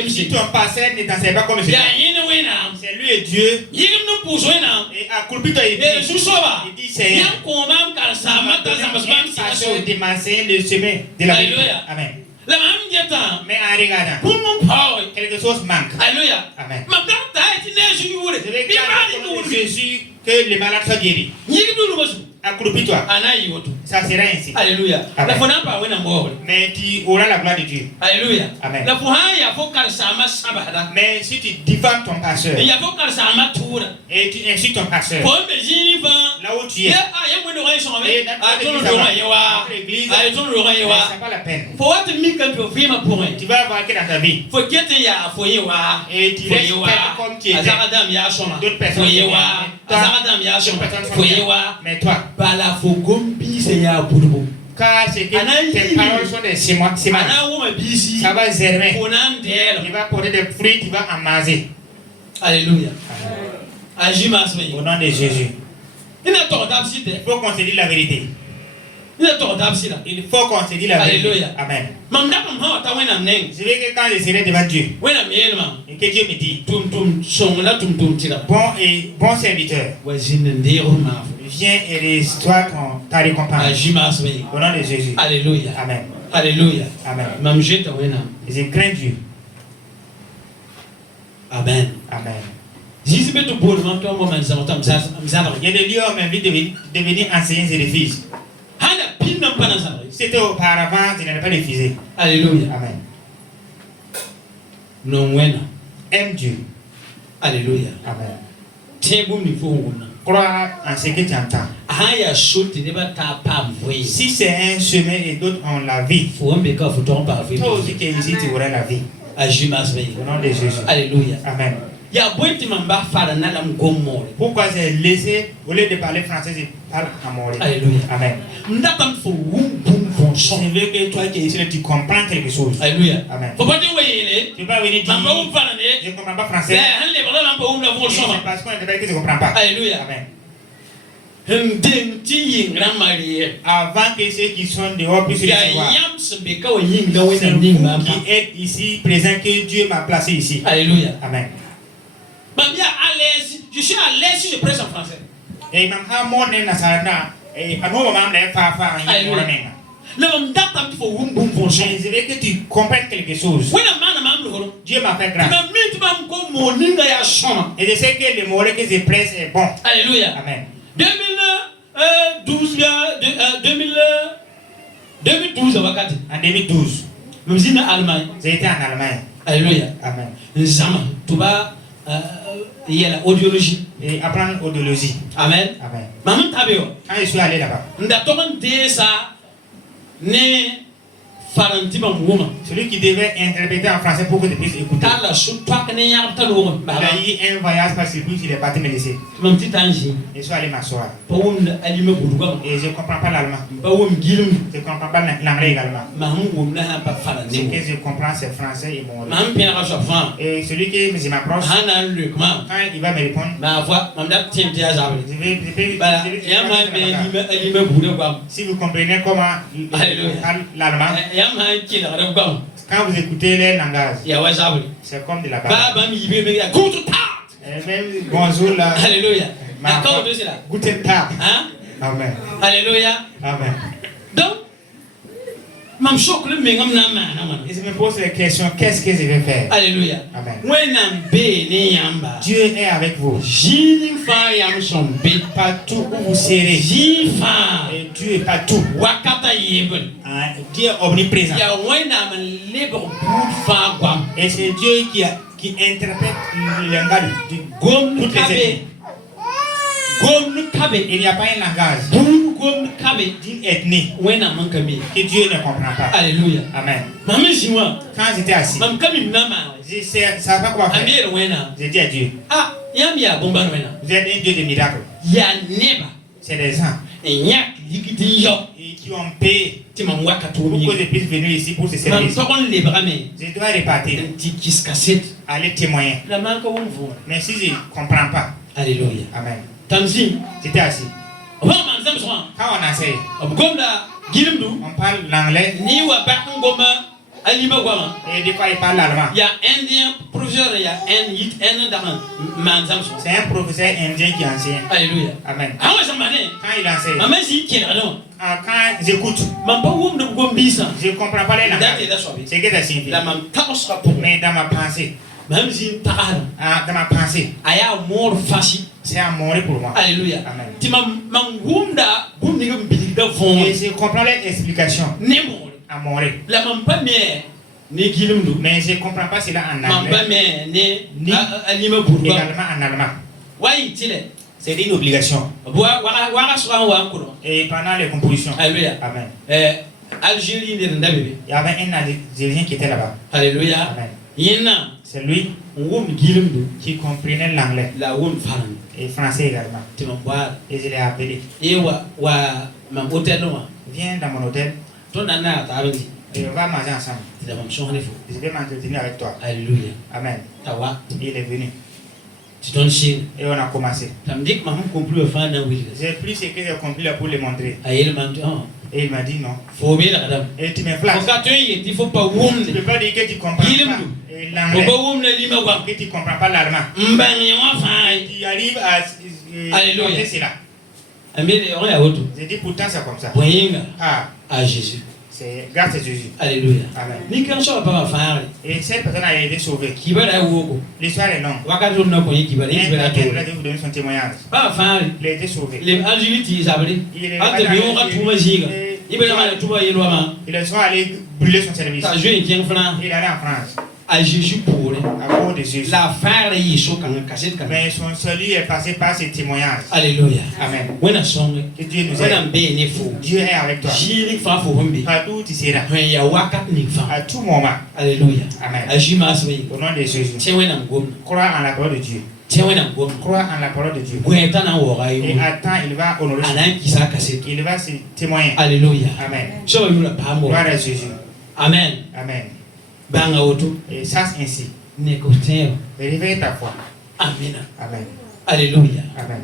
Si ton pasteur ne t'enseigne pas comme c'est lui est Dieu. Et accroupi-toi et dit Seigneur, de m'enseigner le chemin de la vérité. Amen. Mais en regardant, quelque chose manque. Alléluia. Amen. Je vais dire Jésus que les malades soient guéris. Accroupis-toi. Ça sera ainsi. Alléluia. Amen. Mais tu auras la gloire de Dieu. Alléluia. Amen. Mais si tu diffames ton pasteur et tu insultes ton pasteur, là où tu es, l'église, c'est pas la peine. Tu vas avoir que dans ta vie. Et tu restes comme tu étais. D'autres personnes mais toi, car c'est que tes paroles sont des semences, ça va germer, tu vas porter des fruits, tu vas en manger. Alléluia. Au nom de Jésus. Il faut qu'on se dise la vérité. Il faut qu'on se dise la vérité. Alléluia. Amen. Je veux que quand je serai devant Dieu, et que Dieu me dit, bon serviteur, viens et reçois ta récompense. Au nom de Jésus. Alléluia. Amen. Alléluia. Amen. Je crains Dieu. Amen. Amen. Il y a des lieux où on m'invite de venir enseigner, je refuse. C'était auparavant, je n'avais pas refusé. Alléluia. Amen. Non, aime Dieu. Alléluia. Amen. Crois en ce que tu entends. Si c'est un chemin et d'autres ont la vie, toi aussi qui es ici, tu auras la vie. Au nom de Jésus. Alléluia. Amen. Ya boiti mamba fara na lam gomore. Pourquoi j'ai laissé, au lieu de parler français, je parle en moré. Alléluia. Amen. Ndatam fo wum bum fonction. Je veux que toi qui es ici, tu comprends quelque chose. Alléluia. Amen. Faut pas dire oui. Tu vas venir dire, Mamba wum fara je ne. ne comprends pas français. Han le bala lam wum la Et fonction. c'est parce qu'on est que je ne comprends pas. Alléluia. Amen. Ndem ti yin ran marie. Avant que ceux qui sont dehors puissent Ya recevoir. yam se be ka yin la C'est wena ning vous mamba. qui êtes ici présents que Dieu m'a placé ici. Alléluia. Amen. Bambia à l'aise, je suis à l'aise si je prêche en français. Et même à mon nez, et à nos moments, les parents, ils vont venir. Le ndatam fo wum bum fonction. Je veux que tu comprennes quelque chose. Wena mana mamlo. Dieu m'a fait Tu grâce. m'as mis tu m'as ko moninga ya chama. Et je sais que le mot que je presse est bon. Alléluia. Amen. 2012 wakati. En 2012, Mzina Allemagne. j'ai été en Allemagne. Alléluia. Amen. Nzama tuba yela audiologie. Et apprendre audiologie. Amen. Amen. Maman tabeo. Quand je suis allé là-bas, Ndatokan desa ne farantima mwoma. celui qui devait interpréter en français pour que tu puisses écouter, Tala sutwa kene yarta lo. il a eu un voyage parce que lui, il est parti me laisser. Mam titanji. Je suis allé m'asseoir. Pawum alime budugam. Et je ne comprends pas l'allemand. Pawum gilum. Je ne comprends pas l'anglais également. Mahum wum na ha pa Ce farande. que je comprends, c'est français et mon. Mahum pena ka sofan. Et celui qui m'approche, Hana le comment. quand il va me répondre, Ma voix, mamda tienti azabri. je vais Bah, yama me alime budugam. si vous comprenez comment il Alléluia. parle l'allemand, Yama kila kadam. quand vous écoutez les langages, Ya wazabri. c'est comme de la Ba balle. ba mi yibe me ya kutu ta. Et même bonjour là, Alléluia. Ma- D'accord de cela. guten Tag. Hein? Amen. Alléluia. Amen. Donc mam sok le mengam na mana. Et je me pose la question, qu'est-ce que je vais faire? Alléluia. Amen. Wenam be ne yamba. Dieu est avec vous. Jini fa yam son be. Partout où vous serez. Jifa. Et Dieu est partout. Wakata yeben. Hein, Dieu est omniprésent. Ya wenam lebe bud fa gwam. Et c'est Dieu qui interprète le langage du Gom toutes les kabe. ethnies. Gom kabe. Il n'y a pas un langage Bud gom kabe. d'une ethnie Wenam man kami. que Dieu ne comprend pas. Alléluia. Amen. Maman jiwa. Quand j'étais assis, Mam kami nama. je ne savais pas quoi faire. Amir wena. J'ai dit à Dieu, Ah, yam ya bomban wena. vous êtes un Dieu de miracles. Ya neba. C'est des gens Nyak likiti yo. qui ont payé Ti mam wakatu pour mi. que je puisse venir ici pour ce Mam service. tokon le brame. Je dois repartir, Ti kiskaset. aller témoigner. La man ko won vo. Mais si je ne comprends pas, Alléluia. Amen. Tamzi. J'étais assis. Wa man zam so. Quand on enseigne, Abgonda gilimdu. on parle l'anglais Ni wa bakun goma alima gwama. et des fois il parle l'allemand. Ya indien professeur ya en yit en daman man zam so. C'est un professeur indien qui enseigne. Alléluia. Amen. Awa zamane. Quand il enseigne, Maman si kela no. quand j'écoute, Mam pa wum de gombisa. je ne comprends pas les Date langages. da sobi. C'est que ça signifie. La mam taos ka pour. Mais dans ma pensée, Même si ta'ala. dans ma pensée, Aya mor faci. c'est à mourir pour moi. Alléluia. Amen. Ti mam gumda gumni gum bidigda fon. Et je comprends les explications Ne mor. à mourir. La mam pa me ne gilimdu. Mais je ne comprends pas cela en Mam pa anglais, me ne alima burba. également en allemand. Wai tile. C'est une obligation. Waka soa wa kudo. Et pendant les compositions, Alléluia. Amen. Algérie ne ndabebe. Il y avait un Algérien qui était là-bas. Alléluia. Amen. Yena C'est lui ngum gilimdu. qui comprenait l'anglais La wum faran. et français également. Ti mam boire. Et je l'ai appelé. E wa mam hotel no. Viens dans mon hôtel Ton nana ta abi. et on va manger ensemble. Ti da mam so hanefo. Je vais m'entretenir avec toi. Alléluia. Amen. Tawa. Il est venu. Tu donnes chez. Et on a commencé. Tamdik mam compris au fan na wil. J'ai pris ce que j'ai compris là pour le montrer. Ayel man oh. Et il m'a dit non. Faut bien la dame. Et tu me Faut flashes. ka toy il faut pas wum. Tu ne peux pas dire que tu comprends Il pas me et Faut l'anglais. pas wum na lima kwa. Que tu ne comprends pas l'allemand. Mbang yawa fa. Tu arrives à Alléluia. compter cela. Amele on ya woto. J'ai dit pourtant c'est comme ça. Boyinga Ah, à Jésus. c'est grâce à Jésus. Alléluia. Amen. Ni kan so pa fa. Et cette personne a été sauvée. Ki ba da wo. L'histoire est longue. Wakati na ko yi ba Et ni ba da to. je vais vous donner son témoignage. Ba fa. Il a été sauvé. Le Algérie ti sabri. Il est Ante bi on ka tuma ziga. Ibe na ma tuma yelo ma. Ils sont allés brûler son service. Ta joué 15 francs. Il est allé en France. à Jésus pour à cause de Jésus. la faire les choses quand cassette quand Mais son salut est passé par ses témoignages. alléluia Amen. when a song Que Dieu nous when aide. I'm being a fool Dieu est avec toi. jiri fa fo hombe Partout où tu seras. when ya wakat ni fa À tout moment. alléluia Amen. ajima aswe Au nom de Jésus. tiens when I'm gom Crois en la parole de Dieu. tiens when I'm gom Crois en la parole de Dieu. when tana wo ga Et yo attends, il va honorer son nom. anan kisa cassette Il va se témoigner. alléluia Amen. so you la pamo Gloire à Jésus. amen Amen. banga auto Et ça, c'est ainsi. ne ko tiens Réveille ta foi. amen Amen. alléluia Amen.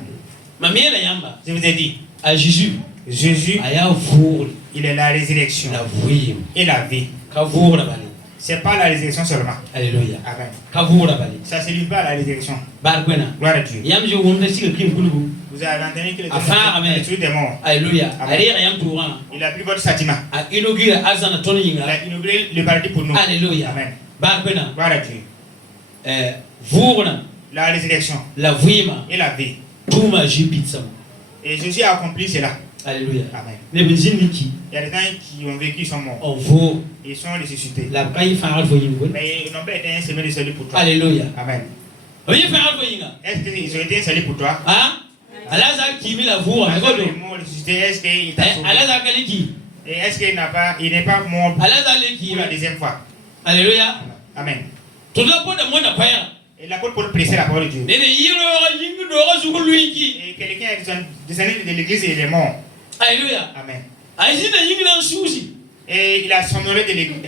mamie la yamba Je vous ai dit, à Jésus Jésus, aya four il est la résurrection la vie et la vie. ka four la bali C'est pas la résurrection seulement. alléluia Amen. ka four la bali Ça ne se limite pas à la résurrection. bar kwena Gloire à Dieu. yam je wonde si krim kulugu Vous avez entendu que le Afin, amen. est des morts. alléluia Amen. ari yam touran Il a pris votre châtiment. a inauguré azana ton Il yinga a inauguré le paradis pour nous. alléluia Amen. bar kwena Gloire à Dieu. vourna La résurrection la vima et la vie. tuma jipitsa Et Jésus a accompli cela. alléluia Amen. ne benziniki Il y a des gens qui ont vécu, ils sont morts. on vaut Ils sont ressuscités. la kai faral fo yingo Mais ils n'ont pas été un semé de salut pour toi. alléluia Amen. oui faral fo yinga Est-ce qu'ils ont été un salut pour toi? hein alaza kimi la vourna Quand godo il est mort, ressuscité, est-ce qu'il t'a sauvé? alaza kaliki Et est-ce qu'il il n'est pas mort pour alaza leki la deuxième fois? alléluia Amen. to la poda mona paya Et l'apôtre Paul prêchait la parole de Dieu. ne yiro yingu do ga zugo luiki Et quelqu'un est descendu de l'église et il est mort. alléluia Amen. aizina yingu na susi Et il a somnolé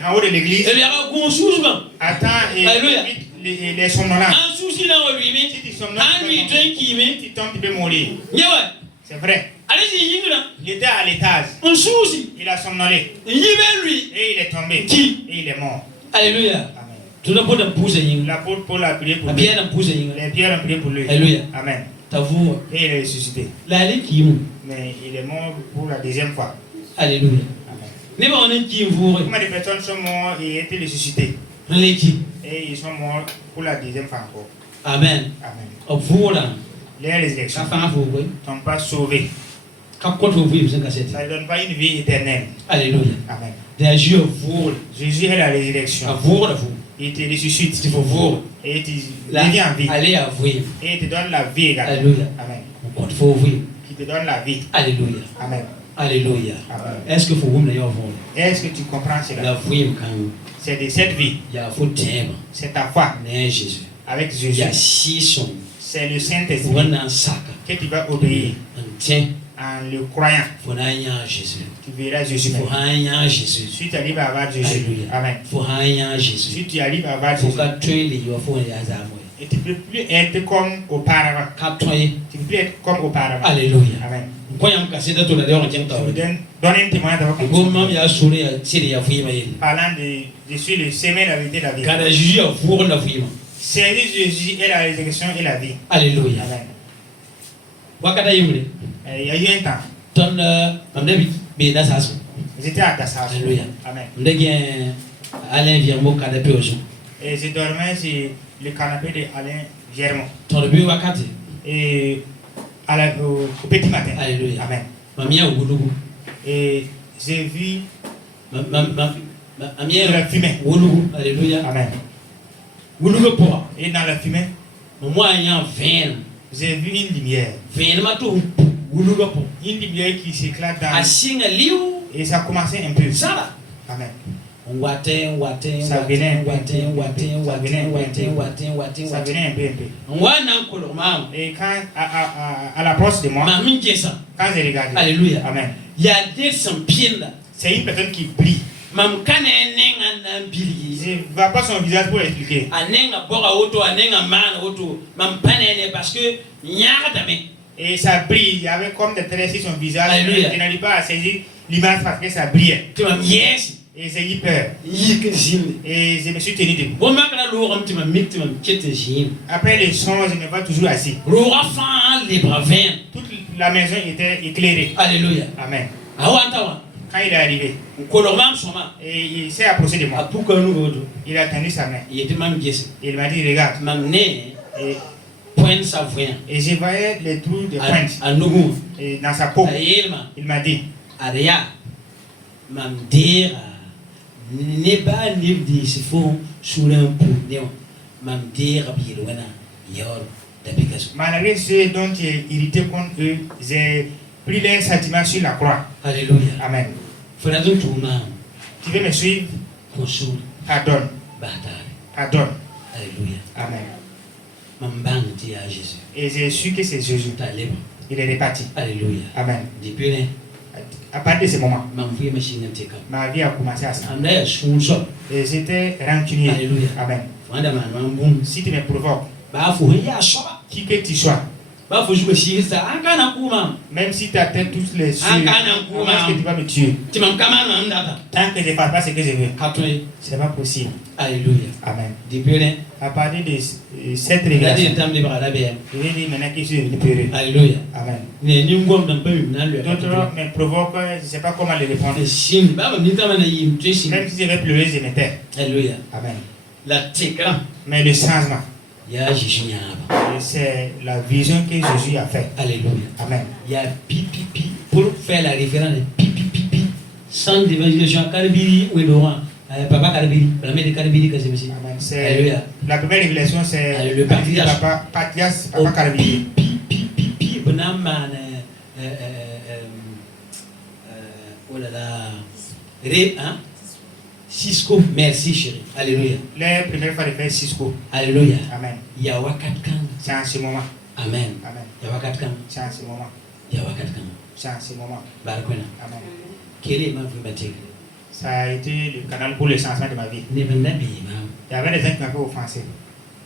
en haut de l'église. ele ya go susi ba Attends, et Alléluia. les somnolents. an susi na wa luimi Si tu somnoles, an lui ton kimi tu tombes, tu peux mourir. nyewa C'est vrai. alezi yingu na Il était à l'étage. un susi Il a somnolé. yibe lui Et il est tombé. Qui? Et il est mort. alléluia Amen. to la poda pousa yingu L'apôtre Paul a prié pour lui. abia na pousa yingu Les pierres ont prié pour lui. alléluia Amen. tavu Et il est ressuscité. la le kimu Mais il est mort pour la deuxième fois. alléluia Amen. ne ba on ki vure Comment des personnes sont mortes et étaient ressuscitées. leki Et ils sont morts pour la deuxième fois encore. amen Amen. ovula Les résurrections ka fa fo ne sont pas sauvés. ka koto vu sen kasete Ça ne donne pas une vie éternelle. alléluia Amen. da jio vure Jésus est la a résurrection. vure fu Il te ressuscite. ti fo vure Et il te la revient en vie. aller à vous Et il te donne la vie également. alléluia Amen. on faut vous Qui te donne la vie. alléluia Amen. alléluia Amen. est-ce que faut vous me yo vure Est-ce que tu comprends la cela? vie kan C'est de cette vie. ya faut tema C'est ta foi né Jésus avec Jésus. ya sison C'est le Saint-Esprit wana saka que tu vas obéir tiens en le croyant. faut na Jésus Tu verras Jésus. faut hanya Jésus Si tu arrives à avoir Jésus. Alléluia. Amen. faut hanya Jésus Si tu arrives à avoir faut Jésus. ka twele yo faut ya zamwe Et tu ne peux plus être comme auparavant. ka toye Tu ne peux plus être comme auparavant. alléluia Amen. koyam kaseta to la de on tient Je vous ta donne un témoignage d'abord comme ko ça. mam ya sure ya sire ya fuima yeli Parlant de je suis le semé la vérité de la vie. kada Jésus ya vure la fuima C'est Jésus est la résurrection et la vie. alléluia Amen. wakata yimre Il y a eu un temps. ton amde bi na sasu J'étais à Tassas. Alléluia. Amen. ndege Alain Viermo kada pe ojo Et je dormais sur le canapé de Alain Germont. ton bi wakati Et au petit matin. alléluia Amen. mamia wulugu Et j'ai vu mamia de la fumée. wulugu alléluia Amen. wulugu po Et dans la fumée, moi ya vin j'ai vu une lumière. vin ma to wulugu po Une lumière qui s'éclate dans. asinga liu Et ça commençait un peu. sala Amen. wate Ça venait un peu. Ça wate venait un peu. wana nkolo mam Et quand, à l'approche de moi, mamin kesa quand j'ai regardé, alléluia Amen, ya de sampienda c'est une personne qui brille. mam kana nenga na mbili Je ne vois pas son visage pour expliquer. anenga boga auto anenga mana auto mam panene parce que nyaka tame Et ça brille. Il y avait comme des traits sur son visage. Alléluia. Je n'arrive pas à saisir l'image parce que ça brillait. tu mam yes Et j'ai eu peur. yike zimbe Et je me suis tenu debout. bo makala lo ram tu mam mikti mam kete zim Après les sons, je me vois toujours assis. ro rafa le bravin Toute la maison était éclairée. alléluia Amen. awanta wa Quand il est arrivé, nkolo mam soma et il s'est approché de moi. apuka nu godo Il a tendu sa main. yete mam gese Et il m'a dit, regarde. mam ne Et, point savoyen et je voyais les trous de pointe anugu et dans sa peau. ayelma Il m'a dit, aria mam dira ne ba ne di se fo sura un peu ne mam dire bi le wana yor d'application. Malgré ceux dont tu es irrité contre eux, j'ai pris les sentiments sur la croix. Alléluia. Amen. Frère de tout le monde. Tu veux me suivre? Consul. Pardonne. Bataille. Pardonne. Alléluia. Amen. Mambang dit à Jésus. Et j'ai su que c'est Jésus. T'as libre. Il est reparti. Alléluia. Amen. Depuis là, À partir de ce moment, m'envoyer machine antique. ma vie a commencé à s'en. Amna sunso. Et j'étais rancunier. Alléluia. Amen. Fanda man mambum. Si tu me provoques, Ba fu ya soba. qui que tu sois, Ba fu je suis ça. Angana kuma. même si tu atteins tous les cieux, Angana kuma. parce que tu vas me tuer. Tu m'as kama na ndata. Tant que je ne fais pas ce que je veux, Katwe. c'est pas possible. Alléluia. Amen. Depuis là, À partir de cette la révélation, dit tambe bra la bien. je vais dire maintenant que je suis devenu peureux. Alléluia. Amen. Ne ni ngom na mpe na le. D'autres me provoquent, je ne sais pas comment les répondre. Sin ba ni tama na yim tshi. Même si je vais pleurer, je me tais. Alléluia. Amen. La tikra. Mais le changement, Ya Jésus nyaba. c'est la vision que Jésus a faite. Alléluia. Amen. Il y a pipi pour faire la référence de pipi sans d'évangélisation Karibiri ou Laurent papa Karibiri la mère de Karibiri que c'est monsieur. Amen. C'est Alléluia. la première révélation, c'est Le patriarche. Patrias, Papa Karabili. Pipi bonama oh là là ré hein Cisco merci chérie. Alléluia. Les premières fois de faire Cisco. Alléluia. Amen. Il y a wakat kan. C'est en ce moment. Amen. Amen. Il y a wakat kan. C'est en ce moment. Il y a wakat kan. C'est en ce moment. Barakona. Amen. Quel est ma vie? Ça a été le canal pour le changement de ma vie. Ne ben nabi mam. Il y avait des gens qui m'avaient offensé.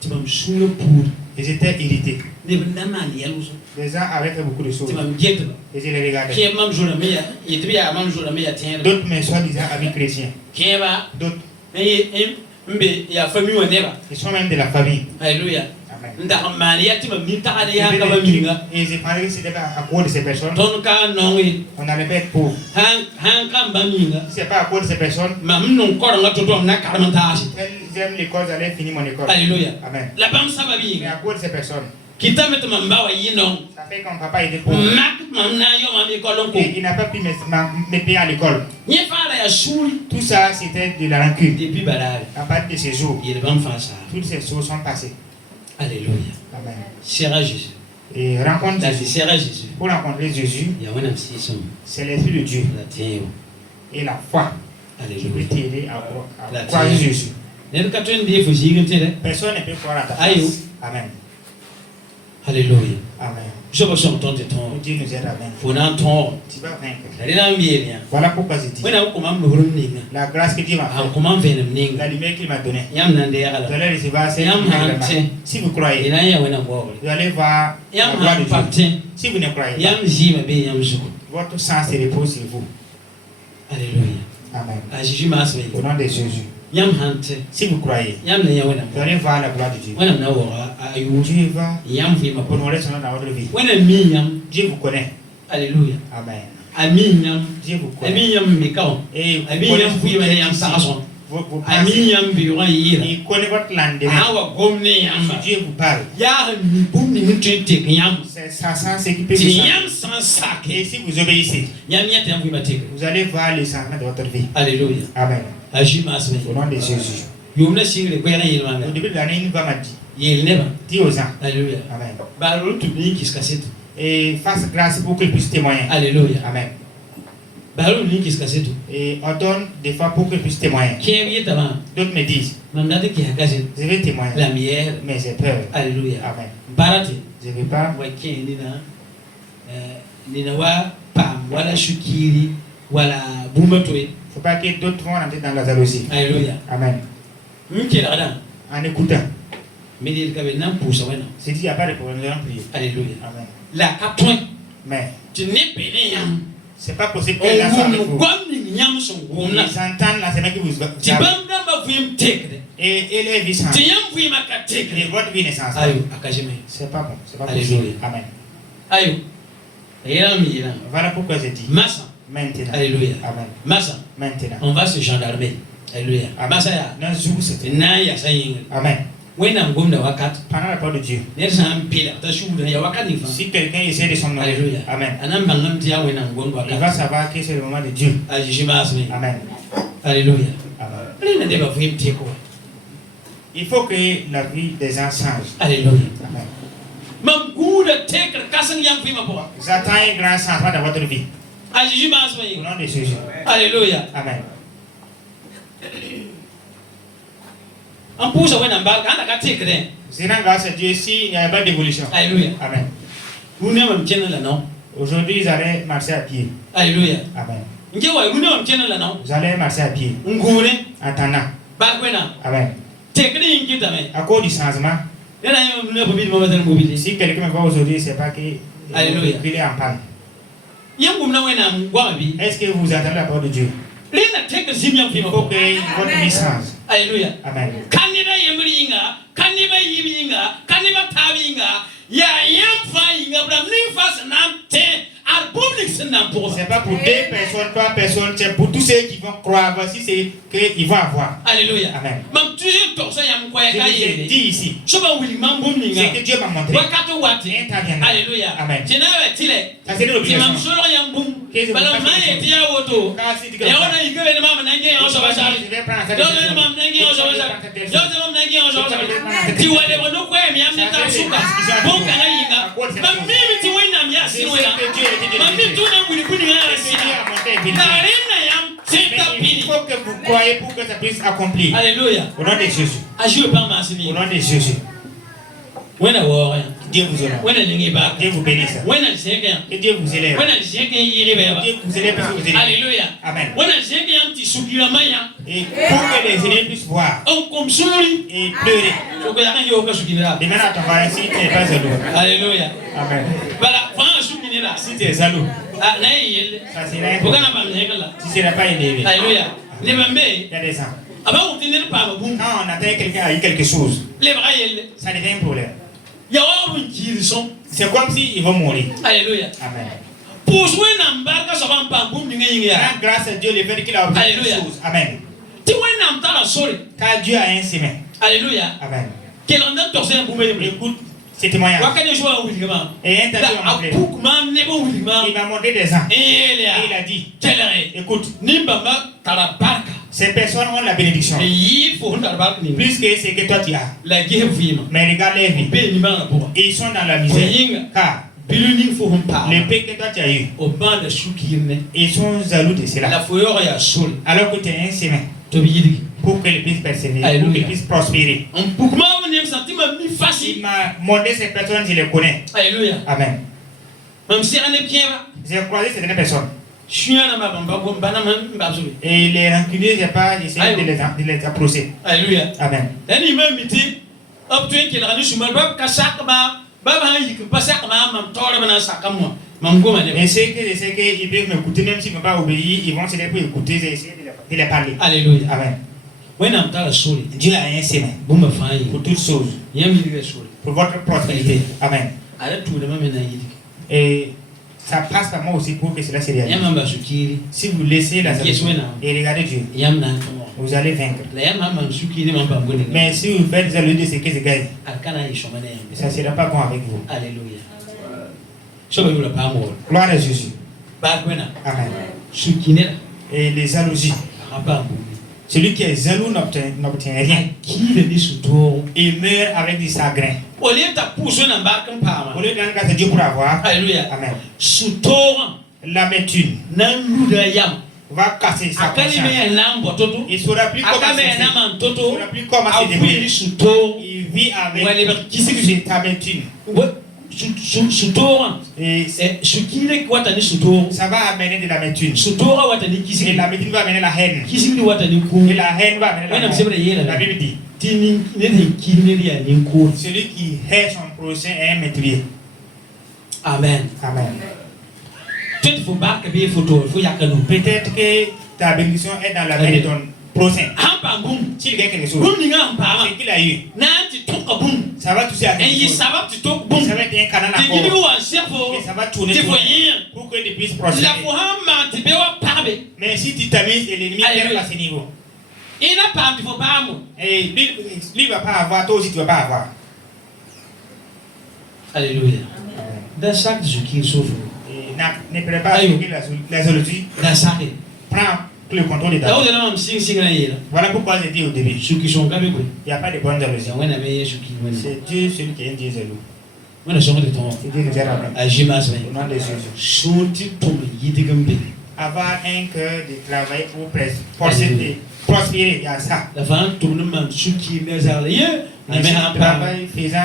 Tu m'as soulevé pour. Et j'étais irrité. Ne ben namani yaluso. Les gens avaient fait beaucoup de choses. Tu m'as guetté. Et je les regardais. Qui est même jour la meilleure. Il était bien même jour la meilleure tiens. D'autres, mes soi-disant amis chrétiens. Qui est bas. D'autres, Et il y a famille ou n'est pas. ils sont même de la famille. Alléluia. Amen. Ndamani ya tu m'as mis ta ya kama minga. Et j'ai parlé que c'était à cause de ces personnes. Ton ka nongi. On n'allait pas être pauvre. Han kamba minga. Si ce n'est pas à cause de ces personnes, Mam non kor nga toto na karamantasi. j'aime l'école, j'allais finir mon école. Alléluia. Amen. La bam Mais sababi. à cause de ces personnes, Kita met mamba wa yinon. ça fait que mon papa était pauvre. Mak mam na yo mam école ko. Et il n'a pas pu me payer à l'école. Ni fara ya shuri. Tout ça, c'était de la rancune. Depuis balade. À partir de ces jours, Il est bon faire ça. toutes ces choses sont passées. Alléluia. Amen. Sera Jésus. Et rencontre La Jésus. sera Jésus. Pour rencontrer Jésus, Il y a un petit c'est l'Esprit de Dieu la tiens. et la foi qui peut Alléluia. t'aider à La croire en tienne. Jésus. Ne le katouin die faut dire que Personne ne peut croire à ta Aïe. place. Amen. Alléluia. Amen. Je me sens ton de ton. Dieu nous aide. Amen. Faut n'entendre. Tu vas vaincre. La dina bien. Voilà pourquoi je dis. When I come am rum ninga. La grâce que Dieu m'a Am faite, come am venem ninga. la lumière qu'il m'a donnée, Yam nan de vous yala. allez recevoir cette Yam lumière. hantin. Si vous croyez, Ina ya wena ngore. vous allez voir la Yam gloire han de Dieu. patin. Si vous ne croyez pas, Yam zima be yam zuko. votre sang se repose sur vous. Alléluia. Amen. A Jésus mas Au nom de Jésus. Yam hantin. Si vous croyez, Yam na ya wena. vous allez voir la gloire de Dieu. Wena na wora ayu. Dieu va Yam vima ko. honorer son nom dans votre vie. Wena mi yam. Dieu vous connaît. Alléluia. Amen. Ami yam. Dieu vous connaît. Ami yam mikao. Et vous Ami connaissez yam vous vima êtes yam ici. sarason. Vos Ami pensées. yam biwa yira. Il connaît votre lendemain. Awa gomne yam. Si Dieu vous parle, Ya mi bum ni mutu tek yam. c'est ça sans ce qui peut vous Ti changer. yam sans sac. Et si vous obéissez, Yam yat yam vima tek. vous allez voir le changement de votre vie. Alléluia. Amen. Aji mas Au nom de Jésus. Yomna singre kwera yilma. Au début de l'année, il va m'a dit, Yel neba. dis aux gens. Alléluia. Amen. Ba lo tu bi kis kaset. Et fasse grâce pour qu'ils puissent témoigner. Alléluia. Amen. Ba lo ni kis kaset. Et on donne des fois pour qu'ils puissent témoigner. Kem yetama. D'autres me disent, Mam nate ki hakaset. je vais témoigner, La mière. mais j'ai peur. Alléluia. Amen. Barate. Je ne vais pas. Wa ken nina wa pam wala shukiri wala bumatoy. Il ne faut pas que d'autres vont entrer dans la jalousie. Alléluia. Amen. Mki la dan. En écoutant, Medil kabe nam pousa wena. c'est dit, il n'y a pas de problème, nous allons prier. Alléluia. Amen. La katouin. Mais Tu n'es péné yam. ce n'est pas possible que les gens soient avec vous. Yam son Ils gomna. entendent l'enseignement qui vous Ti avez. bam damba vim tek. Et les vies changent. Ti yam vima ka tek. Et votre vie ne change pas. Ayo akajime. C'est pas bon. C'est pas Alléluia. possible. Amen. Ayo. Yam yira. Voilà pourquoi je dis. Massa. Maintenant. Alléluia. Amen. Massa. Maintenant. On va se gendarmer. Alléluia. Amen. Massa ya. Dans ce jour, c'était. Na ya saying. Amen. Wena ngomna wakat. Pendant la parole de Dieu. Nersa mpila ta shuda ya wakat ni fa. Si quelqu'un essaie de s'en Alléluia. Amen. Anam bangam tia wena ngomna Il va wakat. savoir que c'est le moment de Dieu. Ajishima asme. Amen. Alléluia. Amen. Il faut que la vie des gens change. Alléluia. Amen. Mam gouda teker kasan yang fi ma po. J'attends un grand changement dans votre vie. A Jésus ma so Au yi. nom de Jésus. Alléluia. Amen. Am pousa wena mbal kana ka tekre. C'est grâce à Dieu s'il n'y a pas d'évolution. Alléluia. Amen. Vous ne mam tienne là non. Aujourd'hui, ils allaient marcher à pied. Alléluia. Amen. Nje wa vous ne mam tienne là non. Vous allez marcher à pied. Ngure En attendant. ba kwena. Amen. Tekre yingi tame. À cause du changement, Yana yo ne bobi mo bazan bobi. si quelqu'un me voit aujourd'hui, c'est pas qu'il Alléluia. est en panne. Yangum na wena ngwa bi. Est-ce que vous entendez la parole de Dieu? Lena teker zim yang fi Il ma faut po. que votre vie change. Alléluia. Amen. Kanida yemringa, kaniba yibinga, kaniba tabinga, ya yam fa yinga bram ni fa sanam te ar public sanam pour C'est pas pour 2 personnes, 3 personnes, c'est pour tous ceux qui vont croire. Voici ce qu'ils vont avoir. Alléluia. Amen. Mam tu to sa yam ko Je ya vous ai yele. dit ici, Soba wili mam bum ce ninga. que Dieu m'a montré. Wakato wati. Alléluia. Amen. Tinawe tile. Ça c'est Ti l'obligation. mam solo yam bum. Qu'est-ce que Bala vous faites? maye ti ya woto. Car si tu Ya ona ikebe ni mama nange ya soba sa. Je vais prendre cette Yo décision. mam nange ya soba sa. Yo mam nange ya soba sa. Ti wale wono ko mi am ni ta suka. Bon kana yinga. Mam mimi ti wena mi asiro wena. Mam mi tu na wili kuni ngara Dieu sina. a montré une Na vérité. rinna yam sita Mais il pili. faut que vous croyez pour que ça puisse accomplir. Alléluia. Au nom de Jésus. Ajiwe pa Au masini. nom de Jésus. Wena wo ya. Dieu vous honore. Wena lingi ba. Dieu vous bénisse. Wena seke ya. Que Dieu vous élève. Wena seke yiri ba. Dieu vous élève parce que vous élève. Alléluia. Amen. Wena seke yam ti sukira maya. Et pour que les ennemis puissent voir On comme suri. et pleurer. Soko ya kan yo ka sukira. Demande à ton frère si tu n'es pas jaloux. Alléluia. Amen. Bala fa sukira. Si tu es jaloux, Ah na yele. ça sera un Bokana ba mekala. tu ne seras pas élevé. Alléluia. Le bambe. Il y a des gens. Aba utinir pa ba bum. Quand on attend que quelqu'un a eu quelque chose, Le bra yele. ça devient un problème. Ya wa bu jiri son. C'est comme s'ils vont mourir. Alléluia. Amen. Pour jouer na mbarka so ban pa bum ninga yinga ya. Rends grâce à Dieu le fait qu'il a obtenu quelque Alléluia. chose. Amen. Ti wena mtala sori. Car Dieu a un chemin. Alléluia. Amen. Quel en a torse un boumé. Écoute ces témoignages. Wakane joua wilgama. Et un tableau m'a La appelé. apuk mam nebo wilgama. Il m'a montré des gens. Et Et il a dit, Telere. écoute, Nimbamba tarabarka. ces personnes ont la bénédiction. Et yi faut tarabarka ni. Plus que ce que toi tu as. La guerre vima. Mais regarde les vies. Be ni banga pour. Et ils sont dans la misère. Yinga. Car Biluning faut humpa. le paix que toi tu as eu, Au ban de shukirne. ils sont jaloux de La cela. foyora ya sol. Alors que tu as un chemin To biyidi. pour qu'ils puissent persévérer, Alléluia. pour qu'ils puissent prospérer. On poukma wani sentiment mi Il facile. m'a montré ces personnes, je les connais. Alléluia. Amen. Même si on est bien là. J'ai croisé certaines personnes. Je suis un ma bamba ko bana man babsuli. Et les rancuniers, j'ai pas essayé de les approcher. Alléluia. Amen. Dani même miti up to qu'il rani sumal bab ka sakma baba yik pa sakma mam tore bana sakamwa mam goma ne. Mais c'est que je sais qu'ils peuvent m'écouter, même s'ils ne vont pas obéir, ils vont se laisser pour écouter, j'ai essayé de les parler. Alléluia. Amen. Wena mtala sori Dieu a un chemin bumba fayi pour toutes choses, yam yiri sori pour votre prospérité. Amen. ala tu de mame na yiri Et ça passe par moi aussi pour que cela se réalise. yam amba sukiri Si vous laissez la Yes, sagesse oui, non. et regardez Dieu, yam na to vous allez vaincre. la yam amba sukiri mam ba ngone Mais si vous faites jaloux de ce que je gagne, alkana yishomane yam ça ne sera pas bon avec vous. Alléluia. Soba yula pa mo Gloire à Jésus. ba kwena Amen. sukine Et les jalousies. aba bu Celui qui est jaloux n'obtient rien. ki de ni suto Il meurt avec du chagrin. o le ta pouso na ba kan pa Au ma lieu de rendre grâce à Dieu pour avoir, Alléluia. Amen. Suto L'amertume nan luda yam va casser sa akani conscience. me na mbototo Il ne saura plus comment akame na se man il toto saura plus comment se awu ni débrouiller. suto Il vit wale avec ba kisigi cette amertume. suto Et sukire kwata ni suto ça va amener de l'amertume. suto wata ni Et kisigi l'amertume va amener la haine. kisigi wata ni ku Et la haine va amener la Wena mort. msebra yela La Bible dit, tini ne de kinne ya ni ku celui qui hait son prochain est un métrier. amen Amen. peut faut ba ka be photo faut yakanu Peut-être que ta bénédiction est dans la main de ton prochain. hamba bum S'il gagne quelque chose, bum ni nga mpa ce qu'il a eu, na ti toka bum ça va toucher à en quelque yi chose. sabab ti tok bum Ça va être un canal à ti gidi corps. wa servo Et ça va tourner ti tout foyer pour que tu puisses la prospérer. fo hamba ti be wa parbe Mais si tu t'amuses et l'ennemi Alléluia. perd à ce niveau, ina pam ti fo ba mo et lui ne va pas avoir, toi aussi tu ne vas pas avoir. alléluia dans chaque jour qui souffre Et ne prépare pas Aïe. la jalousie. dans chaque Prends Tout le contrôle est Là d'abord. où je l'ai sing sing là il. Voilà pourquoi j'ai dit au début, Ceux qui sont capés quoi. il n'y a pas de bonne jalousie. Ouais na me ceux qui ouais. C'est Dieu celui qui est un Dieu jaloux. Ouais na sommes de ton. C'est Dieu nous aide à même. Ajimas Au mais. nom de Jésus. Sonti ton yidigambe. Avoir un cœur de travail pour prospérer, il y a ça. La vente tourne man ceux qui mes alliés. Na me Si han tu pa. travailles faisant,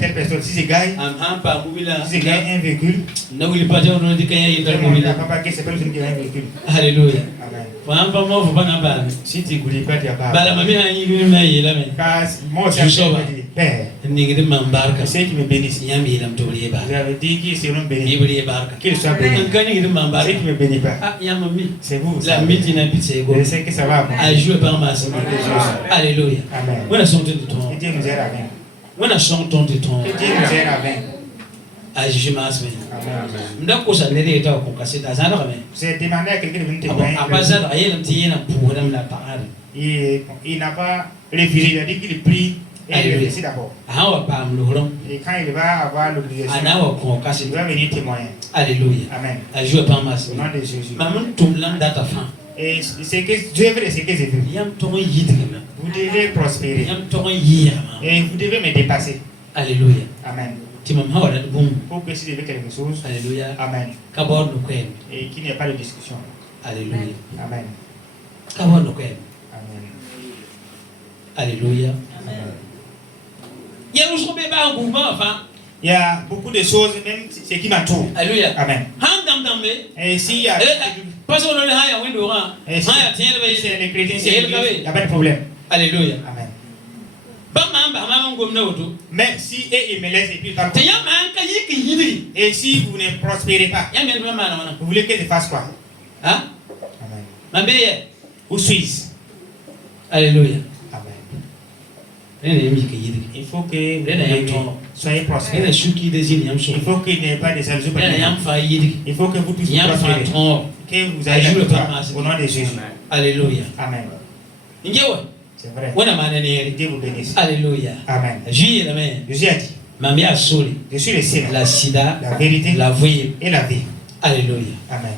telle personne, si c'est gagne, Am pa mobila. si c'est gagne un véhicule, Na wili pa on dit qu'il y a le un monde n'a mobile. pas que c'est pas celui qui a un véhicule. Alléluia. Amen. Faut un pas moi faut pas en parler. Si tu ne connais pas, tu n'as pas. Bala mami ha yiri na yela me. Car moi aussi, Je je sauve. dis, Père, Ni ngide mambarka. c'est qui me bénisse. Yambi lam tobli ba. Vous avez dit qu'ils seront bénis. Ibli barka. Qu'ils soient bénis. Ngani ngide mambarka. C'est qui ne me bénit pas. Ah yamami. C'est vous. La miti na pizza go. Je sais que ça va. A jouer par ma semaine. Alléluia. Amen. Voilà son de ton. Que Dieu nous aide à vaincre. Voilà son ton de ton. Que Dieu nous aide à vaincre. A jouer ma semaine. Amen. Ndako sa nere ta ko kasi ta sana kame. Vous avez demandé à quelqu'un de venir Aba témoigner. za ayel mti na pour la parade. Il n'a pas refusé. Il a dit qu'il prie et il Alléluia. réfléchit d'abord. Ha wa pa mluhron. Et quand il va avoir l'obligation, Ana wa ko kasi. il va venir témoigner. Alléluia. Amen. A jouer par ma Au semaine. nom de Jésus. Maman tum lam data fin. Et c'est que Dieu veut, c'est que je veux. Yam ton yidigama. Vous devez prospérer. Yam ton yiyama. Et vous devez me dépasser. Alléluia. Amen. Timam hawa da bum. Pour que si je veux quelque chose, Alléluia. Amen. Kabor no kwen. Et qu'il n'y ait pas de discussion. Alléluia. Amen. Kabor no kwen. Amen. Alléluia. Amen. Ya usobe ba nguma fa. Il y a beaucoup de choses, même ce qui m'entoure. Alléluia. Amen. Han dam dambe. Et s'il y a. Parce qu'on a haya window ran. Et si Haya tiens le c'est bay. les chrétiens, C'est c'est le il n'y a pas de problème. Alléluia. Amen. Ba ma ngum na woto. Mais si et il me laisse et puis par Te ya ma ka yiki yidi. et si vous ne prospérez pas, Ya men ba ma na wana. vous voulez que je fasse quoi? Hein? Amen. Mambe ye. Où suis-je? Alléluia. Amen. Ene mi ka yidi. Il faut que Là, il y a un vous temps. soyez Ene prospères. shuki des îles yam so. Il faut qu'il n'y ait pas de jalousie. Là yam fa yidi. Il faut que vous tous Yam fa prospérez. ton. Que vous ayez la victoire au nom de Jésus. Alléluia. Amen. Ngewa. C'est vrai. Wana maana Que ne. Dieu vous bénisse. Alléluia. Amen. Juillet la main. Jésus a dit, Mami asoli. je suis le Seigneur, La sida. la vérité La vie. et la vie. Alléluia. Amen.